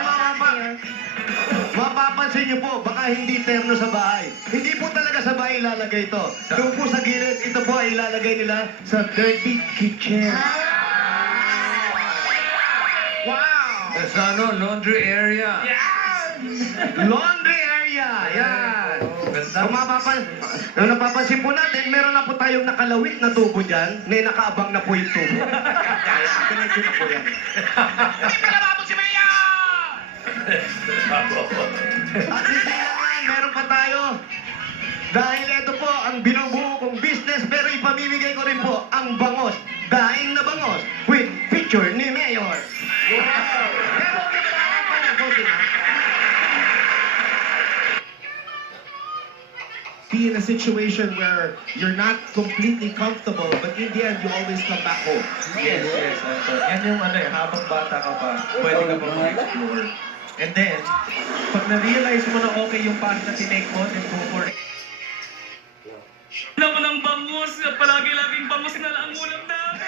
mapapansin niyo po, baka hindi terno sa bahay. Hindi po talaga sa bahay ilalagay ito. Doon po sa gilid, ito po ay ilalagay nila sa dirty kitchen. Wow! Sa laundry area. Laundry area, yan. Kung napapansin po natin, meron na po tayong nakalawit na tubo dyan, na nakaabang na po yung tubo. Kaya, pinagyo na po yan. Kalababog si Mayor! At hindi naman, meron pa tayo. Dahil ito po ang binubuo kong business, pero ipamimigay ko rin po ang bangos. Daing na bangos with picture ni Mayor. Pero, be in a situation where you're not completely comfortable, but in the end, you always come back home. Yes. Yan yung habang bata ka pa, pwede ka pa mag-explore. And then, pag na-realize mo na okay yung path na tinake mo, then go for it. Naman ang bangus, palagi-laging bangus na lang ang ulam namin.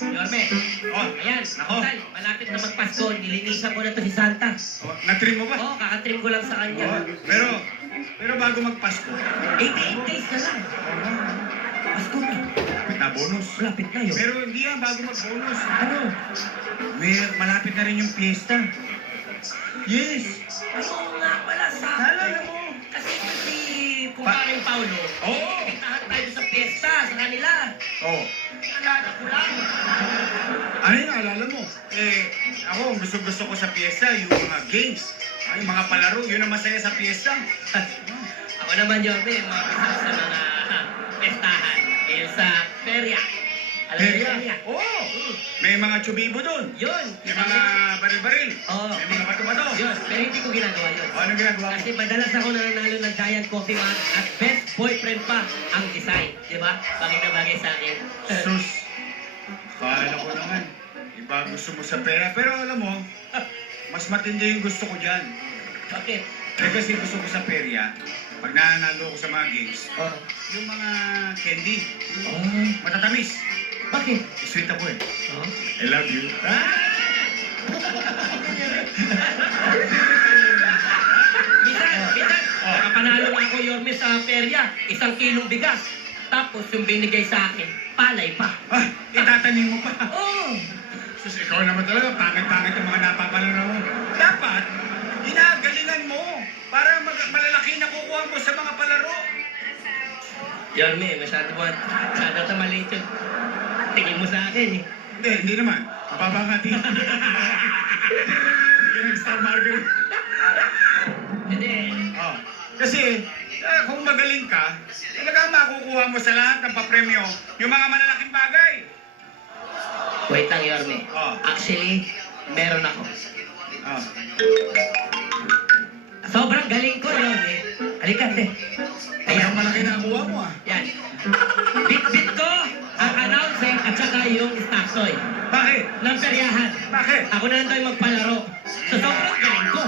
Yorme, ayan, Tal, malapit na magpasko, nilinisan ko na to si Santa. Na-trim mo ba? Oo, kakatrim ko lang sa kanya. Pero bago magpasko, 88 days na lang. Pasko na. malapit na bonus. Malapit na yun. Pero hindi yan bago mag-bonus. Ano? Malapit na rin yung piyesta. Yes. Ay, oo nga pala, Naalala mo? Kasi si Kumparing Paulo, pintahan tayo sa piyesta sa kanila. Oo. Nalala ko lang. Ano yung naalala mo? Ako, gusto ko sa piyesta, yung mga games. Yung mga palaro, yun ang masaya sa piyesta. Ako naman, Jorbe, mga kasama sa mga pestahan. Sa perya. Alam mo yung perya? Oo. May mga chubibo doon. Yun. May mga baril-baril. Oo. May mga bato-bato. Yun. Pero hindi ko ginagawa yun. Ano ginagawa mo? Kasi madalas ako nananalo ng Giant Coffee Mug at best boyfriend pa ang design. Di ba? Bagay na bagay sa akin. Sus. Kala ko naman. Iba gusto mo sa pera. Pero alam mo, mas matindi yung gusto ko dyan. Bakit? Kasi gusto ko sa perya, pag nananalo ko sa mga games, yung mga candy, matatamis. Bakit? Sweet ako eh. I love you. Bisan, nakapanalo na ako, Yorme, sa perya. 1 kilong bigas. Tapos yung binigay sa akin, palay pa. Itatanim mo pa. Oo. Sus, ikaw naman talaga, pangit-pangit yung mga napapalaro mo. Dapat, ginagalingan mo para malalaki na kukuha mo sa mga palaro. Yorme, masyado ka maliit yun. Tingin mo sa akin eh. Hindi naman. Mababa nga tingin. Hindi ka nag-star marker. Hindi. Kasi, kung magaling ka, talagang makukuha mo sa lahat ng papremyo yung mga malalaking bagay. Wait lang, Yorme. Oh. Actually, meron ako. Oh. Sobrang galing ko, Yorme. Halika, te. Kaya pala kinakuha mo ah. Yan. Bit-bit ko ang announcer at saka yung stock toy. Bakit? Ng peryahan. Bakit? Ako na lang tayo magpalaro. So, sobrang galing ko.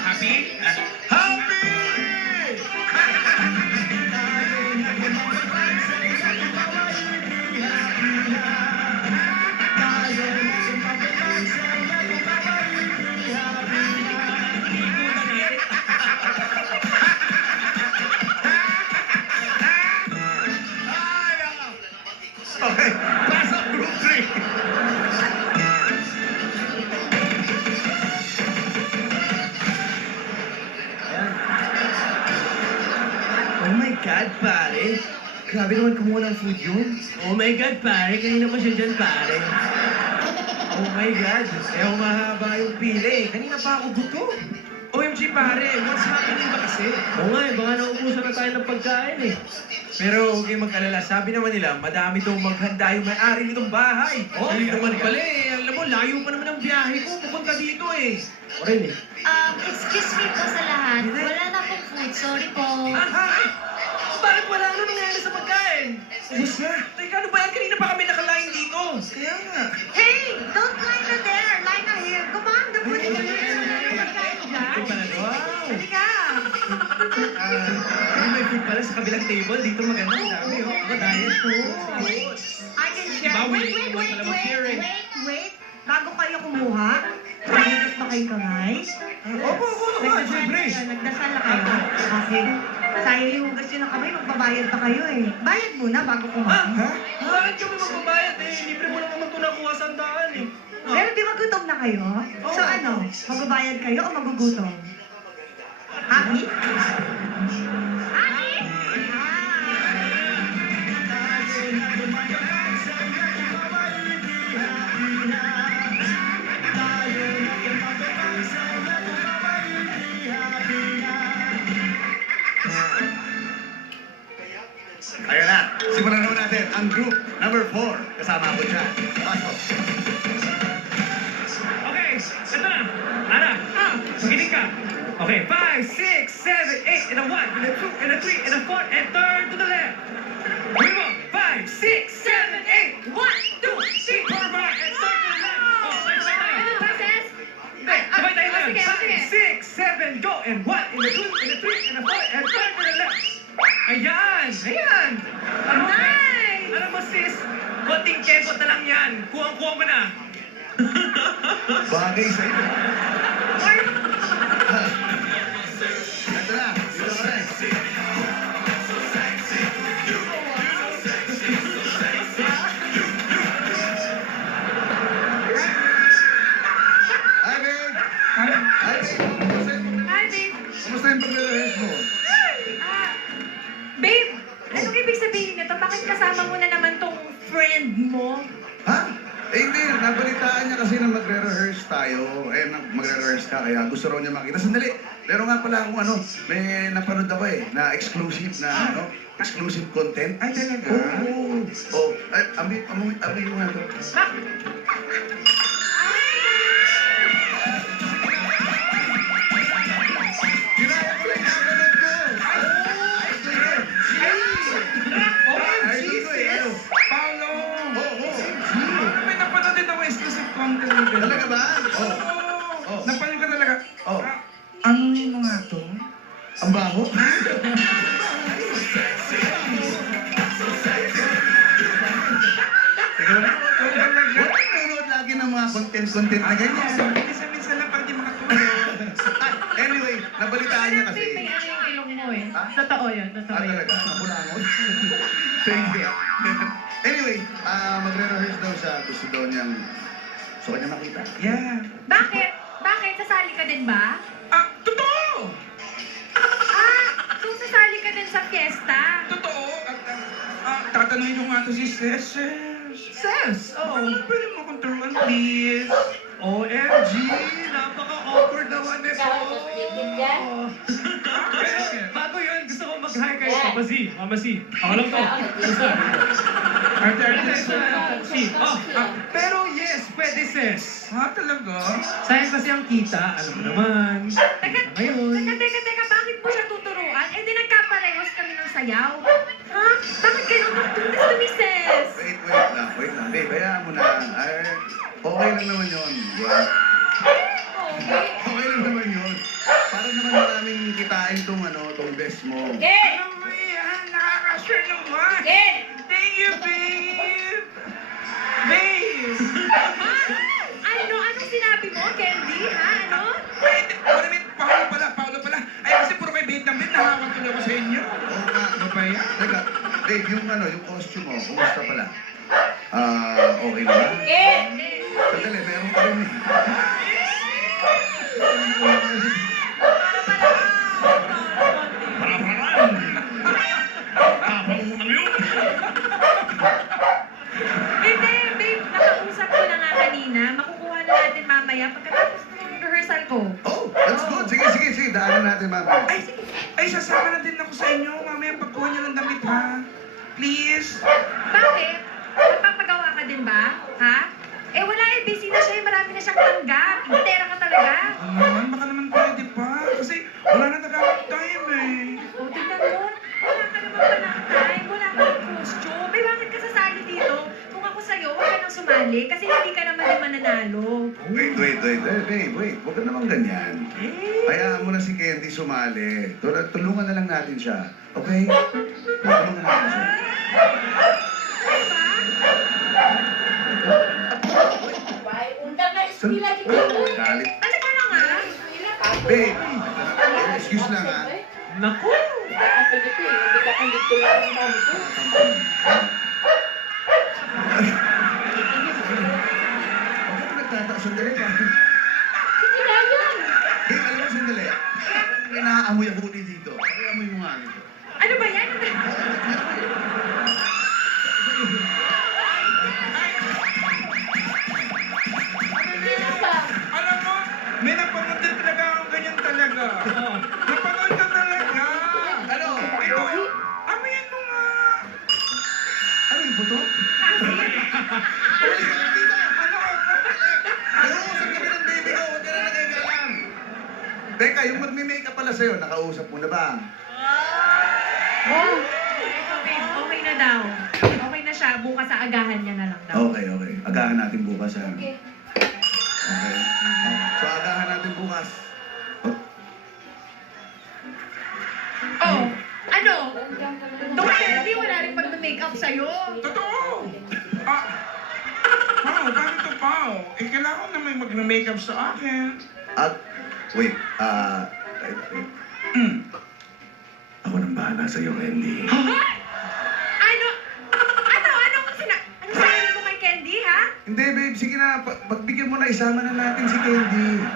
Happy? Happy! Okay, pasok group 3. Oh my God, pare. Grabe naman kumuha ng food yun. Oh my God, pare. Kanina pa siya dyan, pare. Oh my God. Eh, mahaba yung pila eh. Kanina pa ako gutom. OMG, pare. What's happening ba kasi? Oo nga, baka naubusan na tayo ng pagkain eh. Pero huwag kayong mag-alala. Sabi naman nila, madami daw maghanda yung may-ari nitong bahay. Oh, naman pala eh. Alam mo, layo pa naman ang biyahe ko. Pupunta dito eh. O rin eh. Excuse me po sa lahat. Wala na pong food. Sorry po. Bakit wala? Ano nangyari sa pagkain? Ubus na. Teka, ano ba yan? Kanina pa kami nakalain dito. Kaya nga. Hey! Don't line na there! Line na here! Come on! The food is here! Pagkain dyan! Wow. Halika! May food pala sa kabilang table. Dito maganda. Ang dami oh. Ako diet to. I can share. Diba, Wait! Wait! Bago kayo kumuha, nagdasal ba kayo kamay? Opo, naman. Siyempre. Nagdasal na kayo. Kasi sayang yung hugas yun ng kamay, magbabayad pa kayo eh. Bayad muna bago kumain. Ha? Bakit kami magbabayad eh? Libre mo lang naman ito nakuha sa daan eh. Pero di magutom na kayo? So ano, magbabayad kayo o magugutom? Happy? Happy? Ayan na. Simulan naman natin ang group number 4. Kasama ako dyan. Pasok. Okay, ito na. Ana, makinig ka. Okay, 5, 6, 7, 8, and a 1, and a 2, and a 3, and a 4, and turn to the left. We go. 5, 6, 7, 8. 1, 2, 3, 4 back, and turn to the left. Oh, sabay tayo. Ano, process? Sabay tayo lang. Sige, sige. 5, 6, 7, go, and 1, and a 2, and a 3, and a 4, and turn to the left. Ayan! Ayan! Nice! Alam mo sis, konting kebot na lang yan. Kuha mo na. Bagay sa iyo. Ito na. Dito ka rin. Hi, babe! Hi, babe! Hi, babe. Kumusta yung pag-rehearse mo? Babe, anong ibig sabihin nito? Bakit kasama mo na naman tong friend mo? Ha? Eh hindi, nabalitaan niya kasi na magre-rehearse tayo. Eh, magre-rehearse ka, kaya gusto raw niya makita. Sandali, meron nga pala akong may napanood ako eh, na exclusive na exclusive content. Ay, talaga? Oo. Oh, ay, amoy mo nga ito. Ginaya ko lang yung napanood ko. Paolo! Oo. May napanood din ako exclusive content. Talaga ba? Oo. Napanood ka talaga. Oh. Ano yung mga to? Ang baho? Ikaw na? Huwag kang nanonood lagi ng mga content na ganyan. Minsan lang pag di makatulog. Anyway, nabalitaan niya kasi. May ano yung ilong mo eh. Ha? Totoo yun, totoo yun. Talaga? Nakulangon? Thank you. Anyway, magre-rehearse daw siya. Gusto daw niyang kanya makita. Yeah. Bakit? Bakit? Sasali ka din ba? Totoo! So sasali ka din sa fiesta? Totoo. At tatanungin ko nga to si Ses. Ses! Pwede mo akong turuan, please. OMG! Napaka-awkward naman nito. Pero bago yun, gusto ko mag-hi kay Mama C. Ako lang to. Basta. Arte C. Pero yes, pwede sis. Ha, talaga? Sayang kasi ang kita, alam mo naman. Ngayon. Teka, bakit mo siya tuturuan? Eh di nagkaparehos kami ng sayaw. Ha? Bakit kayo nagtutulis to Mrs.? Wait lang. Babe, hayaan mo na. Ay, okay lang naman yun. Di ba? Okay lang naman yun. Para naman maraming kitain tong best mo. Ano mo yan? Nakaka-sure naman. Thank you, babe. Babe. Anong sinabi mo, Candy? Ha? Ano? Ay, Paolo pala. Ay, kasi puro kay babe ng babe, nahawak tuloy ako sa inyo. Oo nga. Ano ba yan? Teka, babe, yung costume mo, kumusta pala? Okay na ba? Sandali, meron pa rin eh. Hindi, babe. Nakausap ko na nga kanina. Makukuha na natin mamaya pagkatapos ng rehearsal ko. Oh, that's good. Sige. Daanan natin mamaya. Ay, sasama na din ako sa inyo. Mamaya pagkuha niyo ng damit, ha? Please. Bakit? Magpapagawa ka din ba? Ha? Eh wala eh, busy na siya. Marami na siyang tanggap. Intera ka talaga. Ano naman? Baka naman pwede pa. Kasi wala na talaga time eh. O, tignan mo. Wala ka naman pa ng time. Wala ka ng costume. Eh, bakit ka sasali dito? Kung ako sa'yo, huwag ka nang sumali. Kasi hindi ka naman din mananalo. Wait. Babe, huwag ka naman ganyan. Hayaan mo na si Candy sumali. Tulungan na lang natin siya. Okay? Tulungan natin siya. Galit. Ano ka lang ha? Babe, excuse lang ha. Naku! Bakit ka nagtataas? Sandali pa. Babe, alam mo, sandali. May nakaamoy ako ulit dito. Amoy mo nga dito. Ano ba yan? Alam mo, may napanood din talaga akong ganyan talaga. Napanood ka talaga. Ano? Ito yung... Amayin mo nga. Ano yung buto? Nakausap kami ng baby ko. Huwag ka na nagagalang. Teka, yung magme-makeup pala sa'yo, nakausap mo na ba? Oh, babe, okay na daw. Okay na siya. Bukas sa agahan niya na lang daw. Okay. Agahan natin bukas ha. Okay. So, agahan natin bukas. Oh, ano? Dr. Lee, wala rin pag-makeup sa'yo. Totoo. Pao, bakit to, Pao? Eh, kailangan na may mag-makeup sa akin. At, wait, ako nang bahala sa'yo, Candy. Ano sinabi mo kay Candy, ha? Hindi, babe, sige na. Pagbigyan mo na, isama na natin si Candy.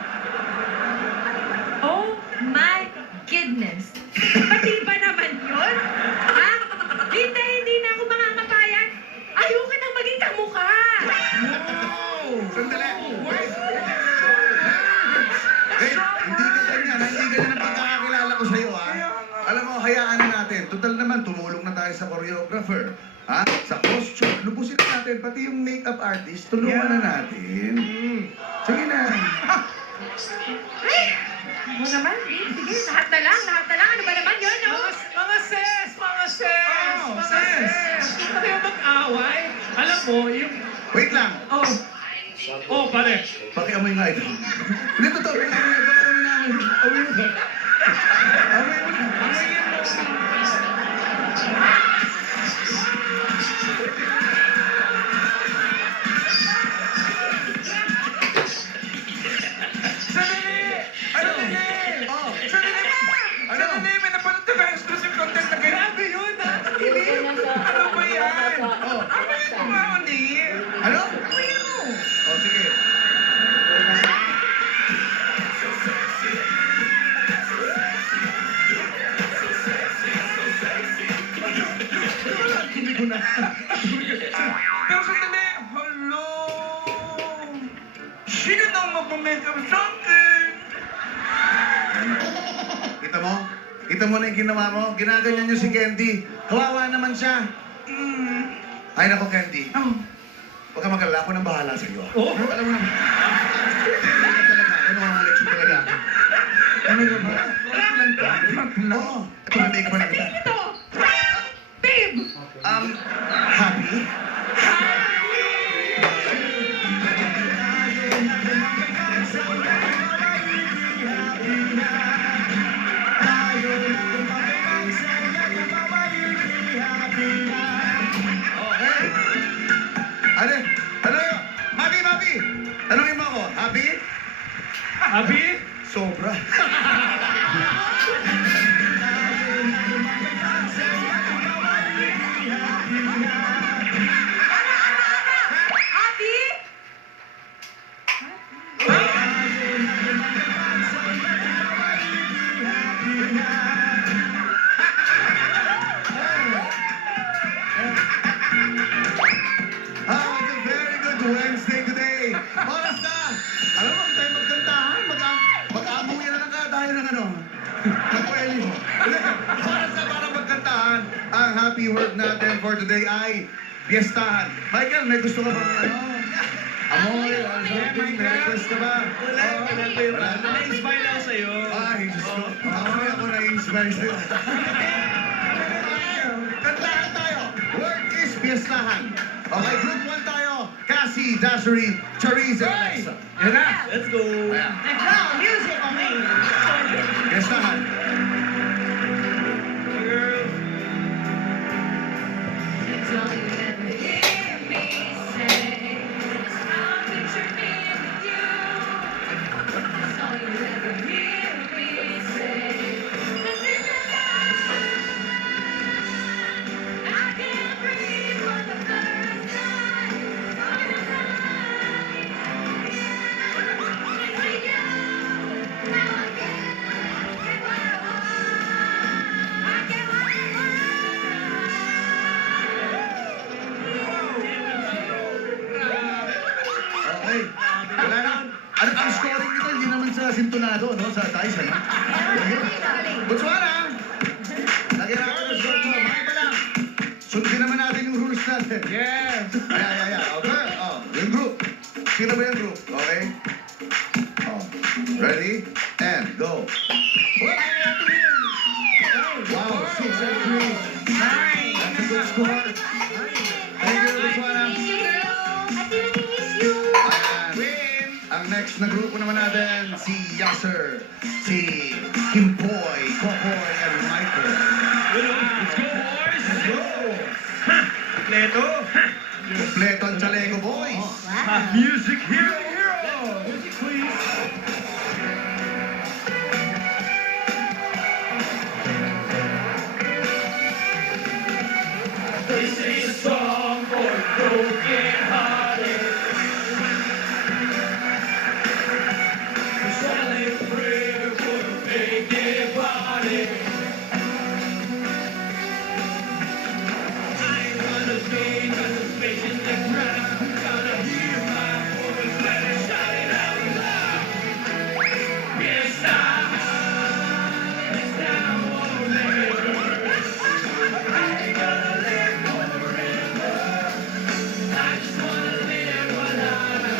Oh my goodness. Pati ba naman yun? Ha? Hindi na ako makakapayag. Ayoko nang maging kamukha. Sandali. Wait. Babe, hindi ganyan ang pagkakakilala ko sa'yo, ha? Alam mo, hayaan na natin. Total naman, tumulong na tayo sa choreographer. Ha? Sa costume, lubusin na natin. Pati yung makeup artist, tulungan na natin. Sige na. Ay, mo naman, sige, lahat na lang. Ano ba naman yun, no? Mga sis! Huwag na kayo mag-away. Alam mo, yung... Wait lang. Oh, pare. Pakiamoy nga ito. Hindi, totoo. Amoy na. Sandali, may napanood ka exclusive content na ganyan. Grabe yun, nakakakilig. Ano ba yan? Amayin mo nga, Oni. Ano? Amayin mo. Sige. Kinig ko na. Pero sandali, hello. Sino daw magpa-makeup sa akin? Kita mo? Kita mo na yung ginawa mo. Ginaganyan niyo si Candy. Kawawa naman siya. Ay, nako, Candy. Huwag ka mag-alala. Ako nang bahala sa iyo. Oh? Alam mo naman. Ano ang election talaga? Ano yun ba? Oo. Ito na make mo na kita. Ito! Babe! Happy? Okay. Ano? Ano? Happy? Tanungin mo ako. Happy? Happy? Sobra. Happy? It's a very good Wednesday today. Oras na! Alam mo, tayo magkantahan. Mag-aamuyan na lang ka tayo ng ano. Ng kweli mo. Oras na para magkantahan. Ang happy word natin for today ay fiestahan. Michael, may gusto ka bang ano? Amoy, may request ka ba? Wala. Na-inspire ako sa'yo. Ay, Diyos ko. Amoy ako na-inspire sa'yo. Kantahan tayo. Word is fiestahan. Okay, group 1 tayo. Cassie, Dashery, Charisse, and Alexa. Yan na. Let's go. Ayan. Now, music on me. Fiestahan. Okay. Wala na. Ang scoring nito, hindi naman sa sintonado, no? Sa dice, ano? Botswana! Lagyan natin ang score mo. Mga pa lang. Sundin naman natin yung rules natin. Yes. Okay. Oh, yung group. Sino ba yung group? Okay? Oh. Ready? And go. Wow, 6 and 3. That's a good score. Thank you, Botswana. Ang next na grupo naman natin, si Yasser, si Kimpoy, Kokoy, and Michael. Let's go, boys! Let's go! Kompleto! Kompleto ang Chaleco Boys. Music hero! Music please! This is a song for broken hearted. Silent prayer for a faded body. I ain't gonna stay, cause the space in the ground. Gotta hear my voice, let it shout it out loud. Yes, I won't never. I ain't gonna live forever. I just wanna live one life.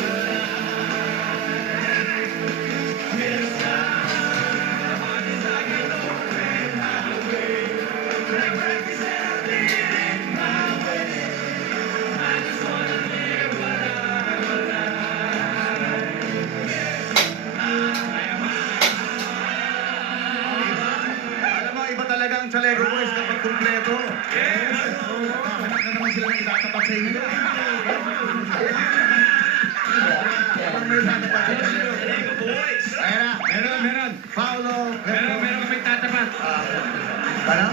Yes, my heart is like an open highway. Like breakfast and I did it my way. I just wanna live one life. Alam mo, iba talaga ang Chaleco Boys kapag kumpleto. Anak na naman sila na itatapat sa inyo. Kapag may itatapat sa inyo. Ayan na. Meron. Paulo. Meron kami tatapat. Ano?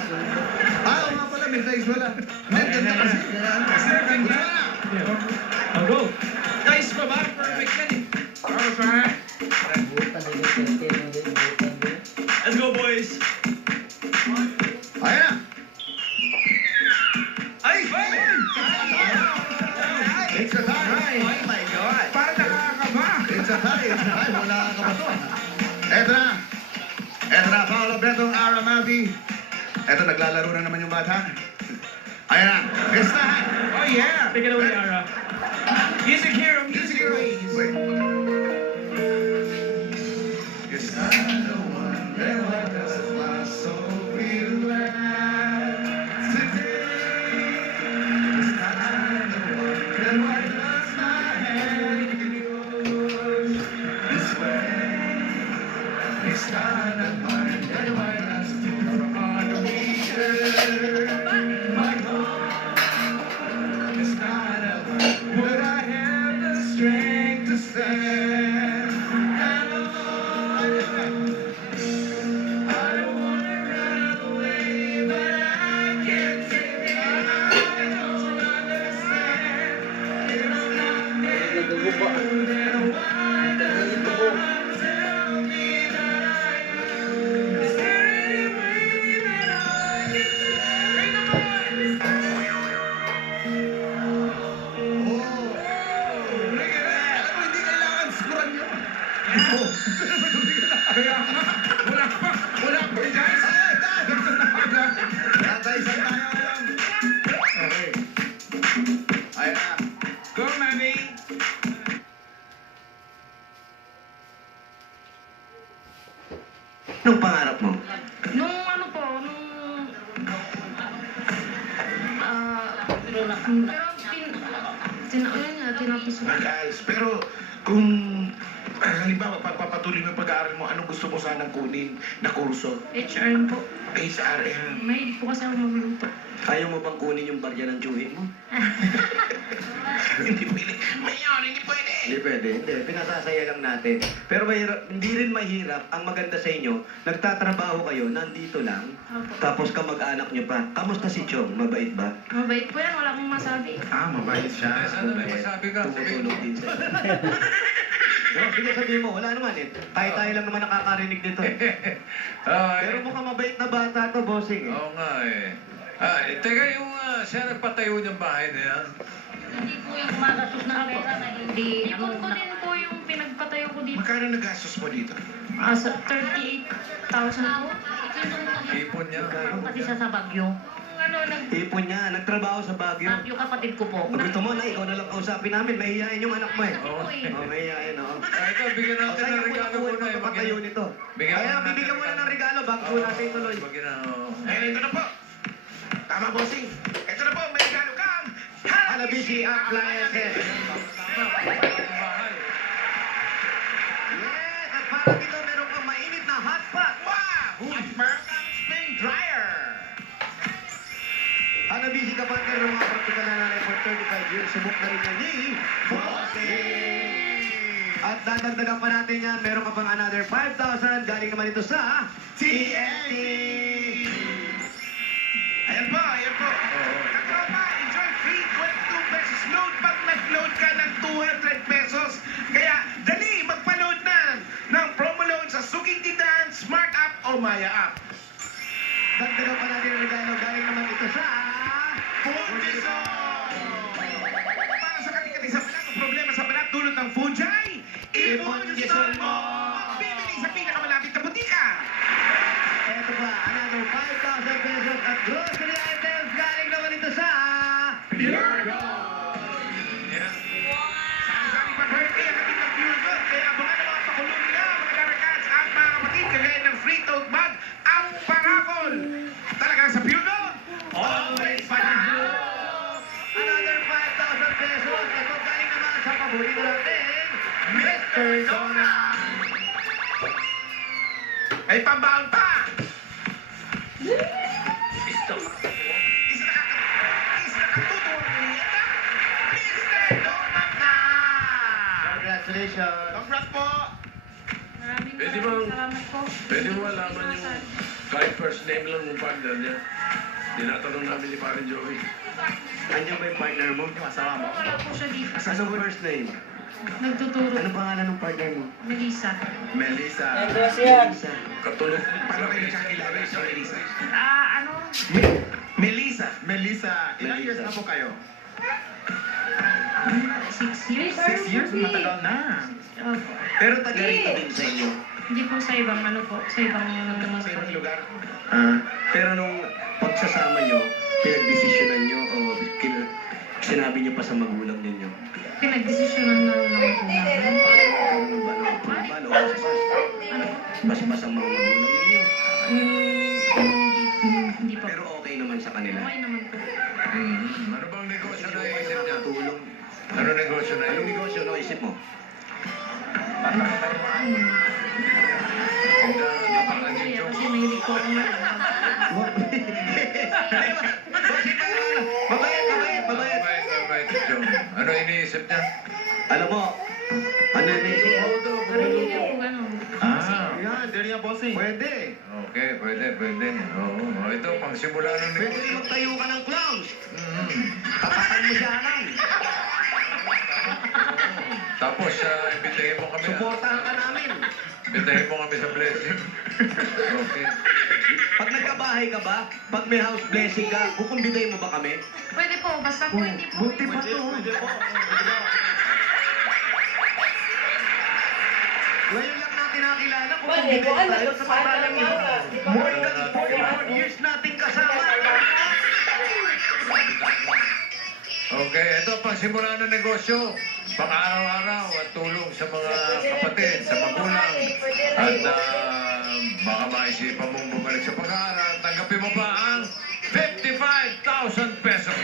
Oo nga pala, may dice wala. May ganda kasi. Botswana! I'll go. Nice pa ba? Perfect yan eh. Vamos, Ana. Let's go, boys. Ayan na. Ay! It's a tie. Oh my God. Para nakakaba. It's a tie. Wala ka ba to? Eto na. Eto na, Paolo Betong Aramavi. Eto, naglalaro na naman yung bata. Ayan na, listahan. Oh yeah! Take it away, Ara. Music hero, music hero. Wait. Yes, I'm the one that does my soul feel glad today. Yes, I'm the one that does my hand goes this way. Yes, I'm the one that does my reaches. My God, it's not a would I have the strength to stand? I don't wanna run away, but I can't take it. I don't understand. It's not maybe then why does my heart tell me that I am? Is there any way that I can say? Bring the boys! Hindi kailangan sikuran yun. Kaya nga, wala pa, guys. Tatay-san tayo alam. Okay. Ayan na. Go, Mami. Anong pangarap mo? Nung ano po, tinapos ko. Nag-ALS. Pero kung halimbawa pagpapatuloy mo yung pag-aaral mo, anong gusto mo sanang kunin na kurso? HRM po. HRM. Mahilig po kasi ako magluluto. Ayaw mo bang kunin yung barya ng tsuhin mo? Hindi pwede. Mayor, hindi pwede. Hindi pwede. Hindi. Pinasasaya lang natin. Pero mahirap, hindi rin mahirap. Ang maganda sa inyo, nagtatrabaho kayo, nandito lang. Opo. Tapos kamag-anak nyo pa. Kamusta si Chong? Mabait ba? Mabait po yan, wala akong masabi. Mabait siya. Sana may masabi ka. Tumutulong din sa No, sige sabihin mo, wala naman eh. Tayo-tayo lang naman nakakarinig nito. Pero mukhang mabait na bata to, bossing. Oo nga eh. Teka yung siya nagpatayo niyang bahay na yan. Hindi po yung kumagastos ng pera na hindi. Ipon ko din po yung pinagpatayo ko dito. Magkano nagastos mo dito? Sa 38,000 po. Ipon niya. Kasi siya sa Baguio. Ipon niya, nagtrabaho sa Baguio. Baguio kapatid ko po. Gusto mo na, ikaw na lang kausapin namin. Mahihayin yung anak mo eh. Oo. Mahihayin, oo. Ito, bigyan natin ng regalo mo muna. pagpapatayo nito. Kaya bibigyan mo na ng regalo bago natin ituloy. Ito na po. Tama, bossing. Ito na po, may regalo kang Hanabishi Appliances. Yes, at para dito meron kang mainit na hot pot. Wow! Meron kang spring dryer. Hanabishi ka partner ng mga praktikal na nanay for 35 years. Subok na rin niya ni Bossing. At dadagdagan pa natin yan, meron ka pang another 5,000 galing naman ito sa TNT. Ayan po, ayan po. Katropa, enjoy free 22 pesos load pag nag-load ka ng 200 pesos. Kaya dali, magpa-load na ng promo load sa Suking Tindahan, Smart App o Maya App. Dagdagan pa natin ang regalo galing naman ito sa Fundison! Para sa katikati sa balat o problema sa balat dulot ng fungi, i-Fundison mo! Bibili sa pinakamalapit na butika! Eto pa, another 5,000 pesos at grocery items galing naman ito sa Pure Gold. Saan-saan pa-birthday ang kapit ng Pure Gold, kaya abangan ang mga pakulong nila, mga Daracats at mga kapatid, kagaya ng free tote bag, ang parapol. Talaga sa Pure Gold, always panalo! Another 5,000 pesos. Ito galing naman sa paborito natin, Mr. Donut. May pambaon pa! Pisto. Isa nakatutuwa niya, Mr. Donut na! Congratulations. Congrats po! Pwede mo alaman yung kahit first name lang ng partner niya. Tinatanong namin ni Parin Joey. Andiyan ba yung partner mo? Asawa mo? Wala po siya dito. Anong first name? Nagtuturo. Anong pangalan ng partner mo? Melissa. Melissa. Melissa. Katulog. Paano kayo nakakilala sa Melissa? Ano? Melissa. Melissa. Ilang years na po kayo? 6 years. 6 years? Matagal na. Opo. Pero taga rito din sa inyo. Hindi po sa ibang ano po, sa ibang lugar? Pero nung pagsasama nyo, pinagdesisyonan nyo o sinabi nyo pa sa magulang ninyo? pinagdesisyonan na naman po namin. Paano? Bas-bas ang mga magulang ninyo. Hindi po. Pero okay naman sa kanila. Okay naman po. Ano bang negosyo na isip niya? Tulong. Ano negosyo na Anong negosyo na isip mo? Kaya kasi mahilig po ako Mabait, Joe. Ano iniisip niya? Alam mo, ano iniisip mo? Yan, dali nga bossing. Pwede. Okay, pwede. Oo, ito, pang simula ng Pwede negosyo. rin magtayo ka ng clowns. Tapakan mo siya lang. Tapos, imbitahin mo kami. Suportahan ka namin. Imbitahin mo kami sa blessing. Okay. Pag nagkabahay ka ba, pag may house blessing ka, kukumbidahin mo ba kami? Pwede po, basta po hindi po. Buti pa to. Ngayon lang natin nakilala kung kumbidahin tayo sa pagbalang ito. More than 41 years nating kasama. Okay, ito, pang simula ng negosyo. Pang-araw-araw at tulong sa mga kapatid, sa magulang. At baka maisipan mong bumalik sa pag-aaral. Tanggapin mo pa ang 55,000 pesos.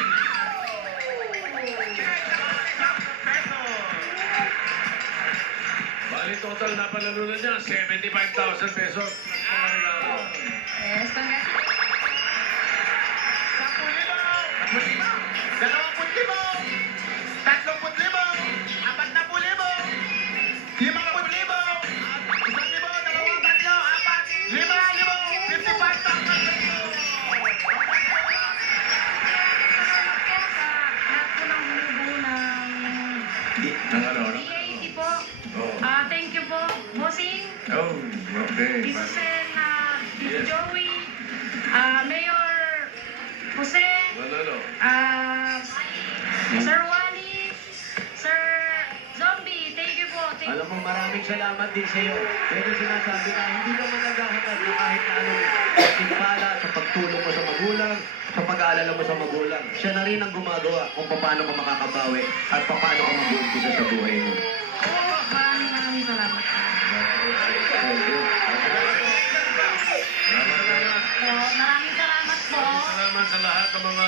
Bali total na panalunan niya, 75,000 pesos. Yes, congratulations. 80 po. Thank you po, Bossing. Oh, okay. Tito Sen, Tito Joey, Mayor Jose, Sir Wally, Sir Zombie, thank you po. Alam mo, maraming salamat din sa iyo. Pero sinasabi na hindi ka magagahangad na kahit na anong timpala sa pagtulong mo sa magulang, sa pag-aalala mo sa magulang. Siya na rin ang gumagawa kung paano ka makakabawi at paano ka mag-uumpisa sa buhay mo. Maraming salamat. Maraming salamat po. Salamat sa lahat ng mga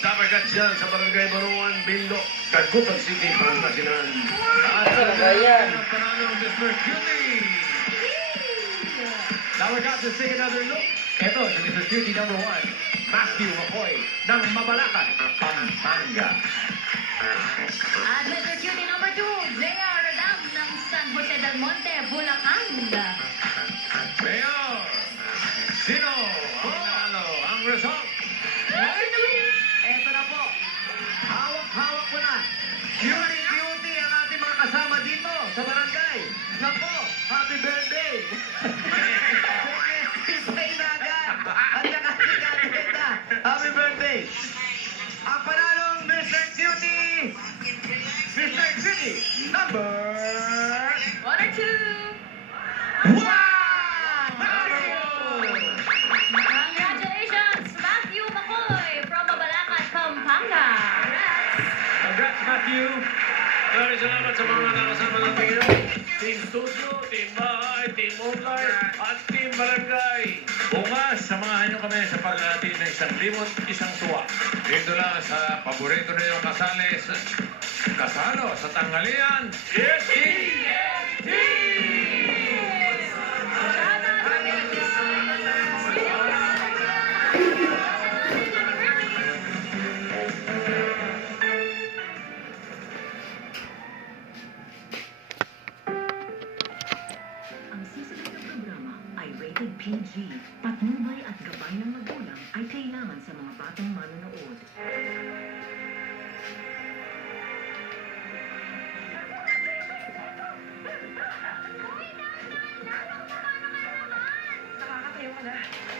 dabarkats dyan sa Barangay Baruan, Bindok, Tagpupan City, Pangasinan. At sa panalo ng Mr. Cutie. Dabarkats, let's take another look. Ito, si Mr. Cutie number 1, Matthew McCoy ng Mabalacan, Pampanga. At Mr. Cutie number 2, J.R. Radam ng San Jose del Monte, Bulacan. Mayor, sino ang nanalo? Ang result? Eto na po. Hawak-hawak ko na. Cutie ang ating mga kasama dito sa barangay. Nako, happy birthday! Isay na agad. At saka si Kalenda. Happy birthday! Ang panalong Mr. Cutie! Mr. Cutie, number... 1 or 2. Congratulations, Matthew McCoy from Mabalacan, Pampanga. Congrats, Matthew! Maraming salamat sa mga nakasama natin ngayon. Team Studio, Team Bahay, Team Online, at Team Barangay. Bukas, samahan nyo kami sa paghati ng 1,000 tuwa. Dito lang sa paborito ninyong kasalo sa tanghalian, TNT! Ang susunod na programa ay rated PG. Patnubay at gabay ng magulang ay kailangan sa mga batang manonood. Nakakatayo ka na.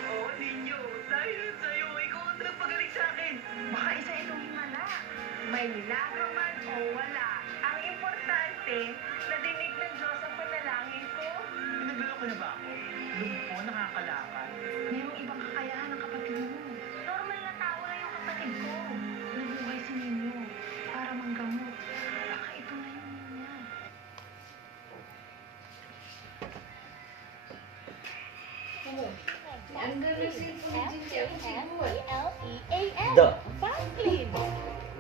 Oo, ninyo. Dahil sa'yo, ikaw ang nagpagaling sa akin. Baka isa itong himala. May milagro man o wala. Ang importante, nadinig ng Diyos ang panalangin ko. Pinagdala ko na ba ako? Lumpo, nakakalakad. Mayroong ibang kakayahan ng kapatid mo. Normal na tao na yung kapatid ko. Nabuhay si Ninyo para manggamot. Baka ito na yung niya. F-A-S-T-L-E-A-N. Fast-Clean.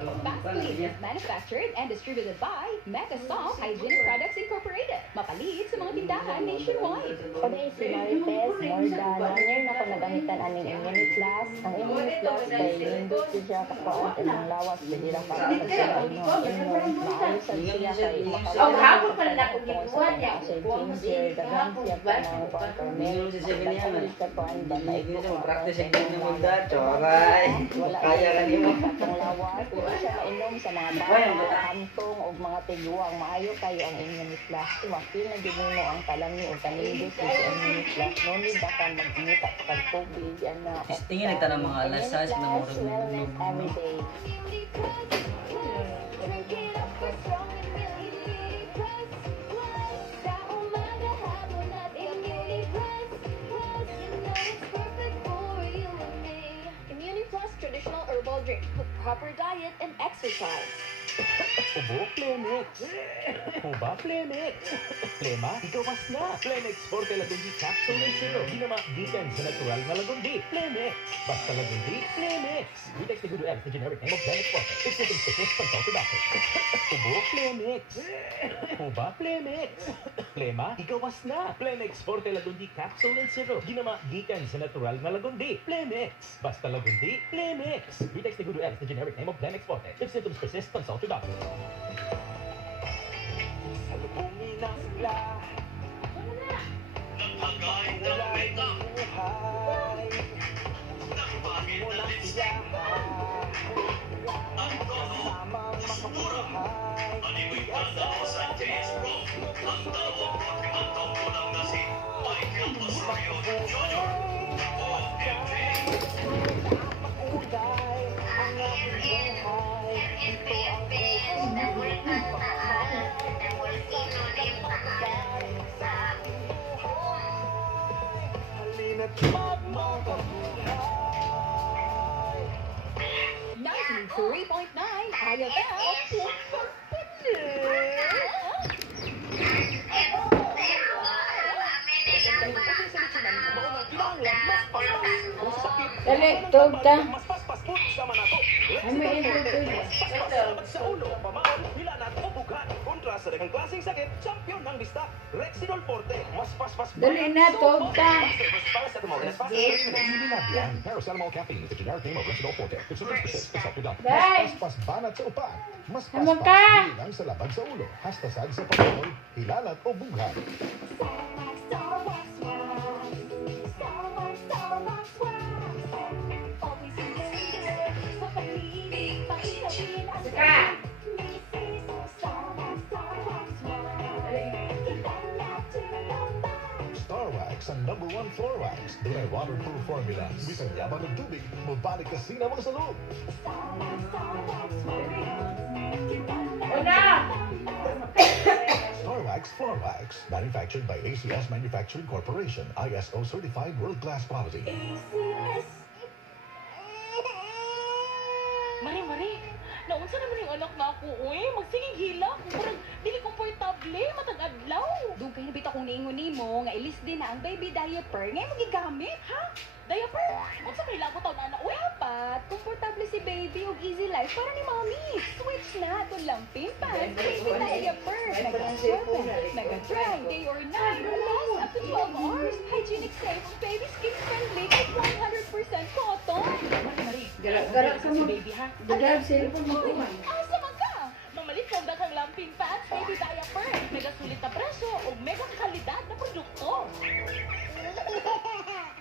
Fast-Clean is manufactured and distributed by Megasoft Hygienic Products Incorporated. Mapalit sa mga tindahan nationwide. Kami si Marites Morgana. Ngayon ako nagamitan aning Immunity Plus. Ang Immunity Plus kay Lindot siya kakuan ng lawas. Hindi lang para sa inyo. Maayos sa siya kay Ang hapon pala na kung gibuhat niya. Sa ginger, dagan siya pa ng pang-permit. Pagkakulit ka kuan ba na Practice yung ganyan mo da, choray. Kaya ka niyo. Katong lawas. Hindi siya mainom sa mga bata, kantong o mga tiguang. Maayo kayo ang Immunity Plus. Tumakil na din mo ang talami o tanindot sa Immunity Plus. No need ba ka mag-inita pag-tubig. Tingin nagtanong mga alasas na murag Wellness every day. Immunity Plus traditional herbal drink with proper diet and exercise. Ubo, Plemex. Uba, Plemex. Plema, ikawas na. Plemex Forte Lagundi Capsule and Syrup. Ginama, gikan sa natural na lagundi. Plemex. Basta lagundi, Plemex. We take the good X, the generic name of Plemex Forte. It's written specialist consulted doctor. Ubo, Plemex. Uba, Plemex. Plema, ikawas na. Plemex Forte Lagundi Capsule and Syrup. Ginama, gikan sa natural na lagundi. Plemex. Basta lagundi, Plemex. We take the good X, the generic name of Plemex Forte. If symptoms persist, consult your doctor. Salubungin ang sigla. Nagpagain ng weka. Buhay. Nagpagin mo ng siyahan. Ang tono, makabuhay. Animigada o sa James Pro. Ang tawag ko, timantong ko ng nasi. Michael Osorio Jr. OMG. Makulay ang aking buhay. Ito ang halina't magmakabuhay. 93.9 IFL. Dali, tog ka. Ay, may ito. Sa ulo, pamaon, hilanat o bughan. Kontra sa dagang klaseng sakit, champion ng lista. Rexidol Forte, mas paspas. Dali na, tog ka. Paracetamol caffeine is the generic name of Rexidol Forte. If symptoms persist, consult your doctor. Day! Mas banat sa upan. Mas Ano paspas, ka? hilang sa labag sa ulo. Hastasag sa pamaon, hilanat o bughan. Starwax ang number 1 floor wax. Dunay waterproof formula. Bisang yaman ng tubig, mabalik ka sina mga salud. Starwax Floor Wax. Manufactured by ACS Manufacturing Corporation. ISO certified world-class quality. Mari, naunsa naman yung anak na ako, uy. Magsiging hilak. Parang dili komportable, matag-adlaw. Doon kayo nabit akong niingon mo, nga ilis din na ang baby diaper. Ngayon magigamit, ha? Diaper? Unsa may lago taon na uy? Dapat, komportable si baby og easy life para ni mommy. Switch na, ito lang pimpas. Baby diaper. Nag-dry, day or night. Last up to 12 hours. Hygienic safe, baby skin friendly, at 100% cotton. Mari, Gara ka mo. baby ha? Dagal, cellphone mo kuman. Asa man ka? Mamalit ko ang daghang lamping pads, baby diaper. Mega sulit na presyo ug mega kalidad na produkto.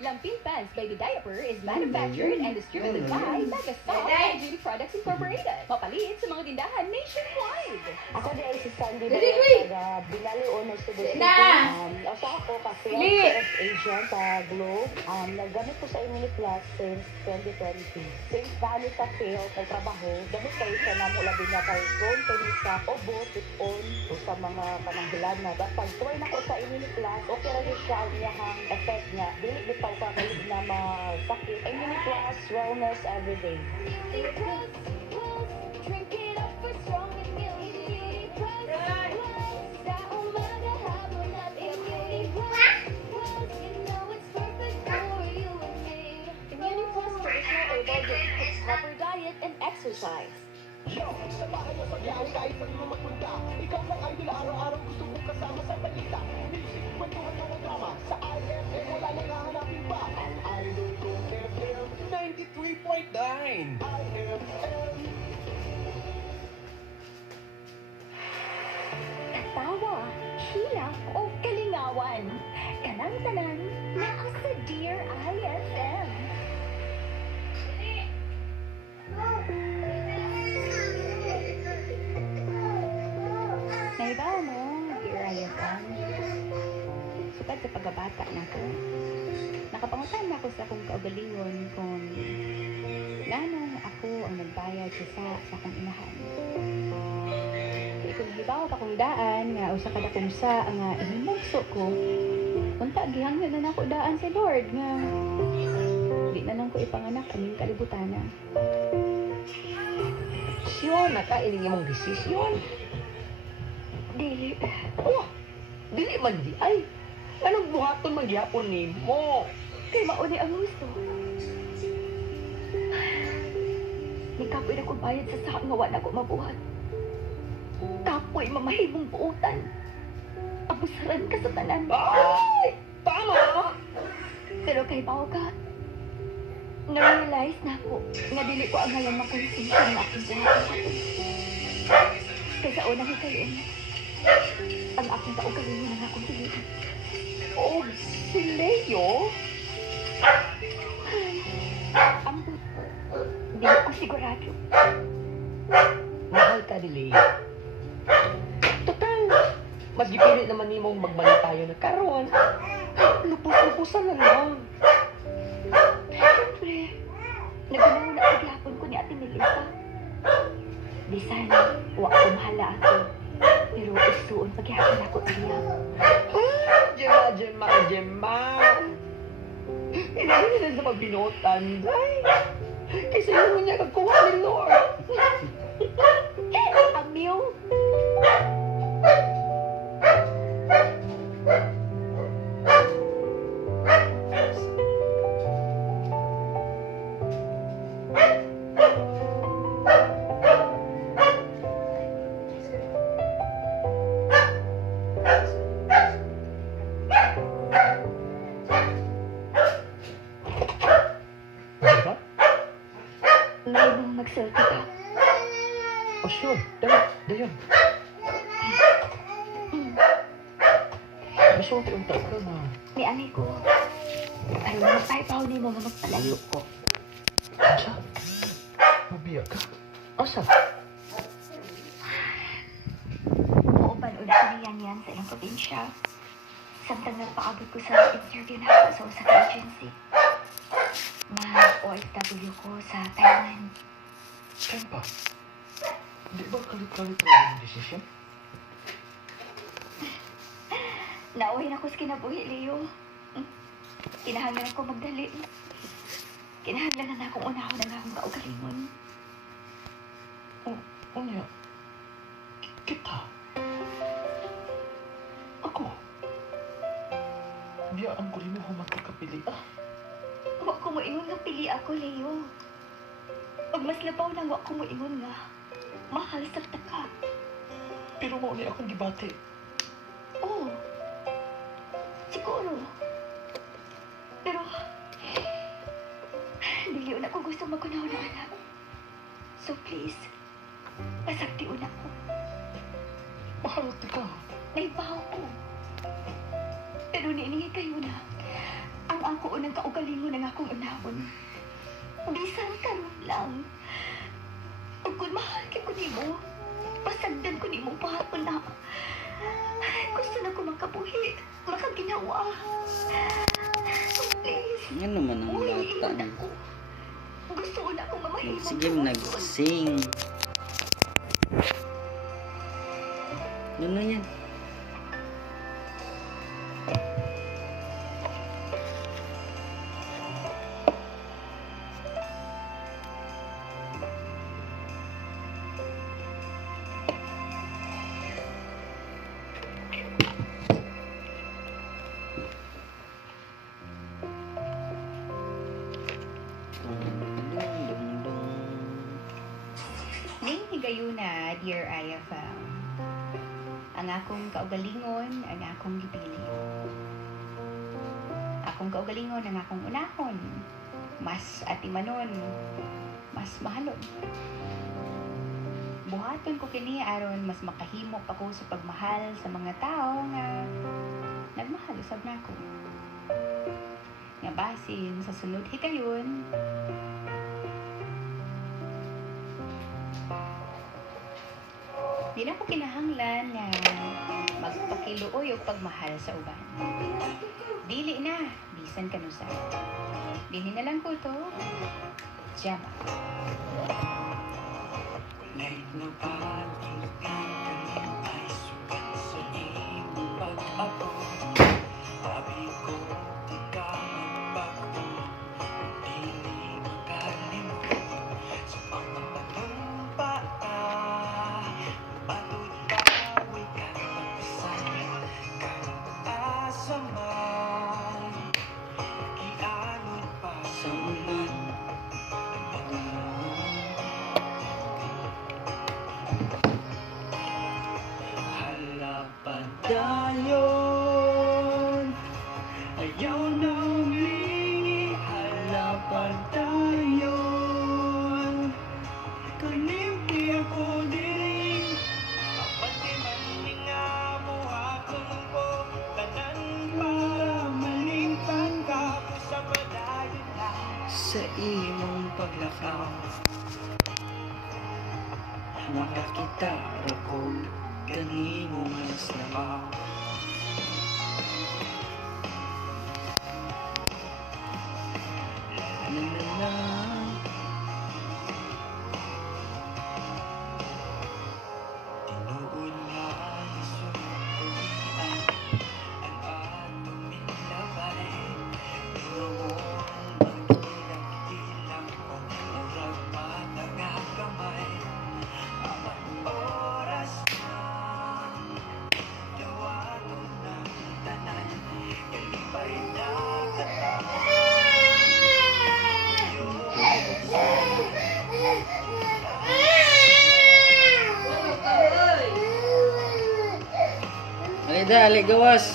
Lampin Pants Baby Diaper is manufactured and distributed by Megasoft Hygienic Products Incorporated. Mapalit sa mga tindahan nationwide. Ako dahil si Sandy Dali, uy! Binali Honor Studios. Na! Basta ako kasi ang Li! first agent sa Globe, naggamit ko sa Immunity Plus since 2020. Since dahil sa field, nagtrabaho, gamit kayo siya na mula din na kay Ron, kayo sa obo, tipon, o sa mga pananghilan na. Basta tuway na ko sa Immunity Plus, okay rin siya ang iyahang effect niya. Dili bitaw ka kayo na masakit. Immunity Plus, wellness everyday. Drink it up for strong immunity plus. Sa umaga hapon at immunity plus. You know it's perfect for you and me. Immunity Plus traditional herbal drink with proper diet and exercise. Sa bahay o sa biyahe kahit saan mo magpunta. Ikaw lang idol, araw-araw gusto kong kasama sa balita. Music, kwentuhan ng drama. Sa IFM wala nang hahanapin pa. Ang idol ko FM 93.9 IFM. Tawa, hilak o kalingawan. Kanang tanan naa sa Dear IFM. Naibaw mo, Dear IFM. Sukad sa pagkabata na ko. Nakapangutan na ako sa akong kaugalingon kung nanong ako ang nagbayad sa akong inahan. Kung hibaw ka kong daan nga usa kada kung sa nga ihimugso ko unta gihangyo na nako daan si Lord nga di na nang ko ipanganak aming kalibutan na. Siyon na ka ining imong desisyon. Dili. Oh, dili man di ay. Anong buhaton magyapon nimo? Kay mauni ang gusto. Nikapoy na ko bayad sa saka nga wala ko mabuhat. Kapoy mamahimong buutan. Abusaran ka sa tanan. Ay! Tama! Pero kay bao ka, na-realize na ako nga dili ko ang ngayon makonsensyon na akong buhat. Kaysa unang hikayon, ang aking kaugalingon ng akong pilihan. Oh, si Leo? Ang di ko sigurado. Mahal ka ni Leo. Total, mas gipilit naman ni mong magbalik tayo na karon. Lupus-lupusan na lang. Siyempre, naganaw na paghapon ko ni Ate Melissa. Di sana, wa ko mahala ako. Pero isuon paghapon ako niya. Gemma. Inahin na sa magbinotan. Ay, kasi yun niya kagkuha ni Lord. Amiw. Naibang mag-selfie ka. Oh, sure. Dayon. Masyong tiunta ka na. Ni ani ko. Pero magpaipaw ni mo nga magpalayo ko. Asa? Mabiyak ka? Asa? Muuban ulit ko yan sa ilang probinsya. Samtang nagpaabot ko sa interview na ako sa usang agency. Na OFW ko sa Thailand. Kempa? Di ba kalit-kalit na yung desisyon? Nauhin ako sa kinabuhi, Leo. Kinahanglan ako magdali. Kinahanglan na akong unahon ng akong kaugalingon. Unya, kita. Ako. Biyaan ko rin mo magkakapili. Huwag ko moingon nga pili ako, Leo. Pag mas labaw nang huwag ko moingon nga, mahal sa taka. Pero mauni akong gibati. Oo. Siguro. Pero, dili na ko gusto magunaw na anak. So please, pasaktiun ako. Mahal ka. Naibaw ko. Pero niingi kayo na. Ang ako unang kaugalingon ng akong unahon. Bisan karon lang. Ug kung mahal kay ko nimo, Pasagdan ko ni mong pahapon na. Gusto na ko makabuhi. Makaginawa. Please. Ano naman ang bata niya? Gusto ko na akong mamahimong. Sige, nag-sing. Ano yan? Ning higayuna, dear IFM. Ang akong kaugalingon, ang akong gipili. Akong kaugalingon, ang akong unahon. Mas atimanon, mas mahalon. Buhaton ko kini aron mas makahimo pa ko sa pagmahal sa mga tao nga nagmahal usab nako. Nga basin sa sunod higayon, di na ko kinahanglan nga magpakiluoy og pagmahal sa uban. Dili na, bisan kanusa. Dili na lang ko to. Jama. Kahit na pag-ibig ay sukat sa iyong pag-ako. Sabi ko, di ka magbago. Di makalimot sa pagmamagong bata. Batot bawal ka magpasan. Kahit man, gianod pa sa ulan. Halapan ayaw na uli. Halapan kalimpi ako diri. Apati man nga mo akong ko. Tanan para malingtan ka ko sa madayon na sa imong paglakaw. Makakita ako kanino mas lamaw. La. Tinuod nga isutuan ang atong minabay. Tinawon magilang-ilang ko murag mata nga kamay. Amang oras na dawaton ng tanan. Kalipay na Ali, gawas.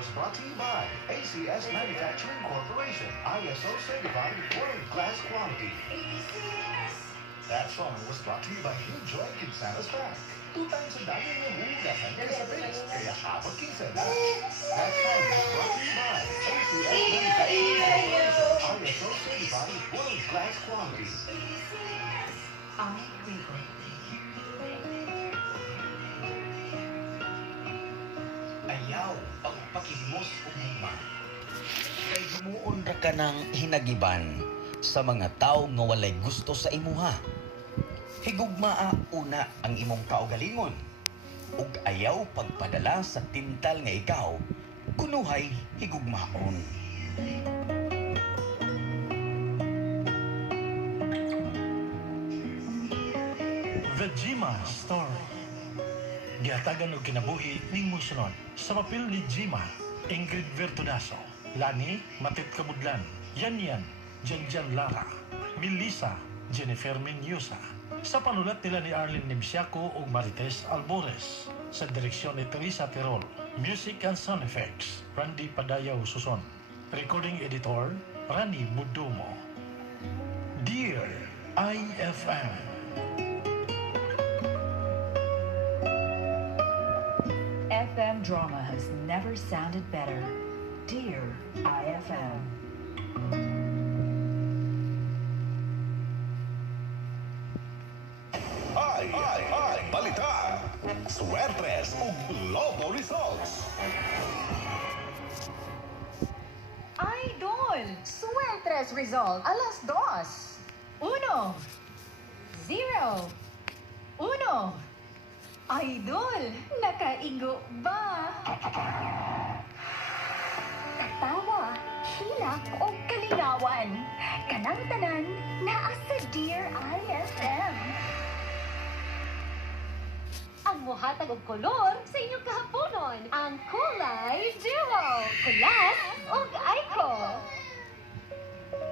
was brought to you by ACS Manufacturing Corporation, ISO certified world-class quality. That song was brought to you by New Joy Kinsanas Bank. 2 times ang dami ng huhugasan kaya sa bilis, kaya abot kinsan. That song was brought to you by ACS Manufacturing Corporation, ISO certified world-class quality. Ayaw pagpakihimos ugma. Kay himuon ra ka ng hinagiban sa mga tao nga walay gusto sa imuha. Higugmaa una ang imong kaugalingon ug ayaw pagpadala sa tintal nga ikaw kunuhay higugmaon. The Jima Story. Gihatagan og kinabuhi ning musunod sa papel ni Jima, Ingrid Vertunaso, Lani Matit Kabudlan, Yan, Janjan Lara, Melissa, Jennifer Menyosa. Sa panulat nila ni Arlene Nimsiaco ug Marites Albores. Sa direksyon ni Teresa Terol. Music and Sound Effects, Randy Padayaw Suson. Recording Editor, Rani Budumo. Dear IFM, FM drama has never sounded better. Dear IFM. Ay, balita! Suertes ug Loto results! Idol! Sueltres result, alas 2. 1. 0. 1. Idol! Nakaigo ba? Tawa, hilak o kalinawan. Kanang tanan, naa sa Dear IFM. Ang muhatag og kolor sa inyong kahaponon. Ang Kulay Duo. Kulas o Aiko.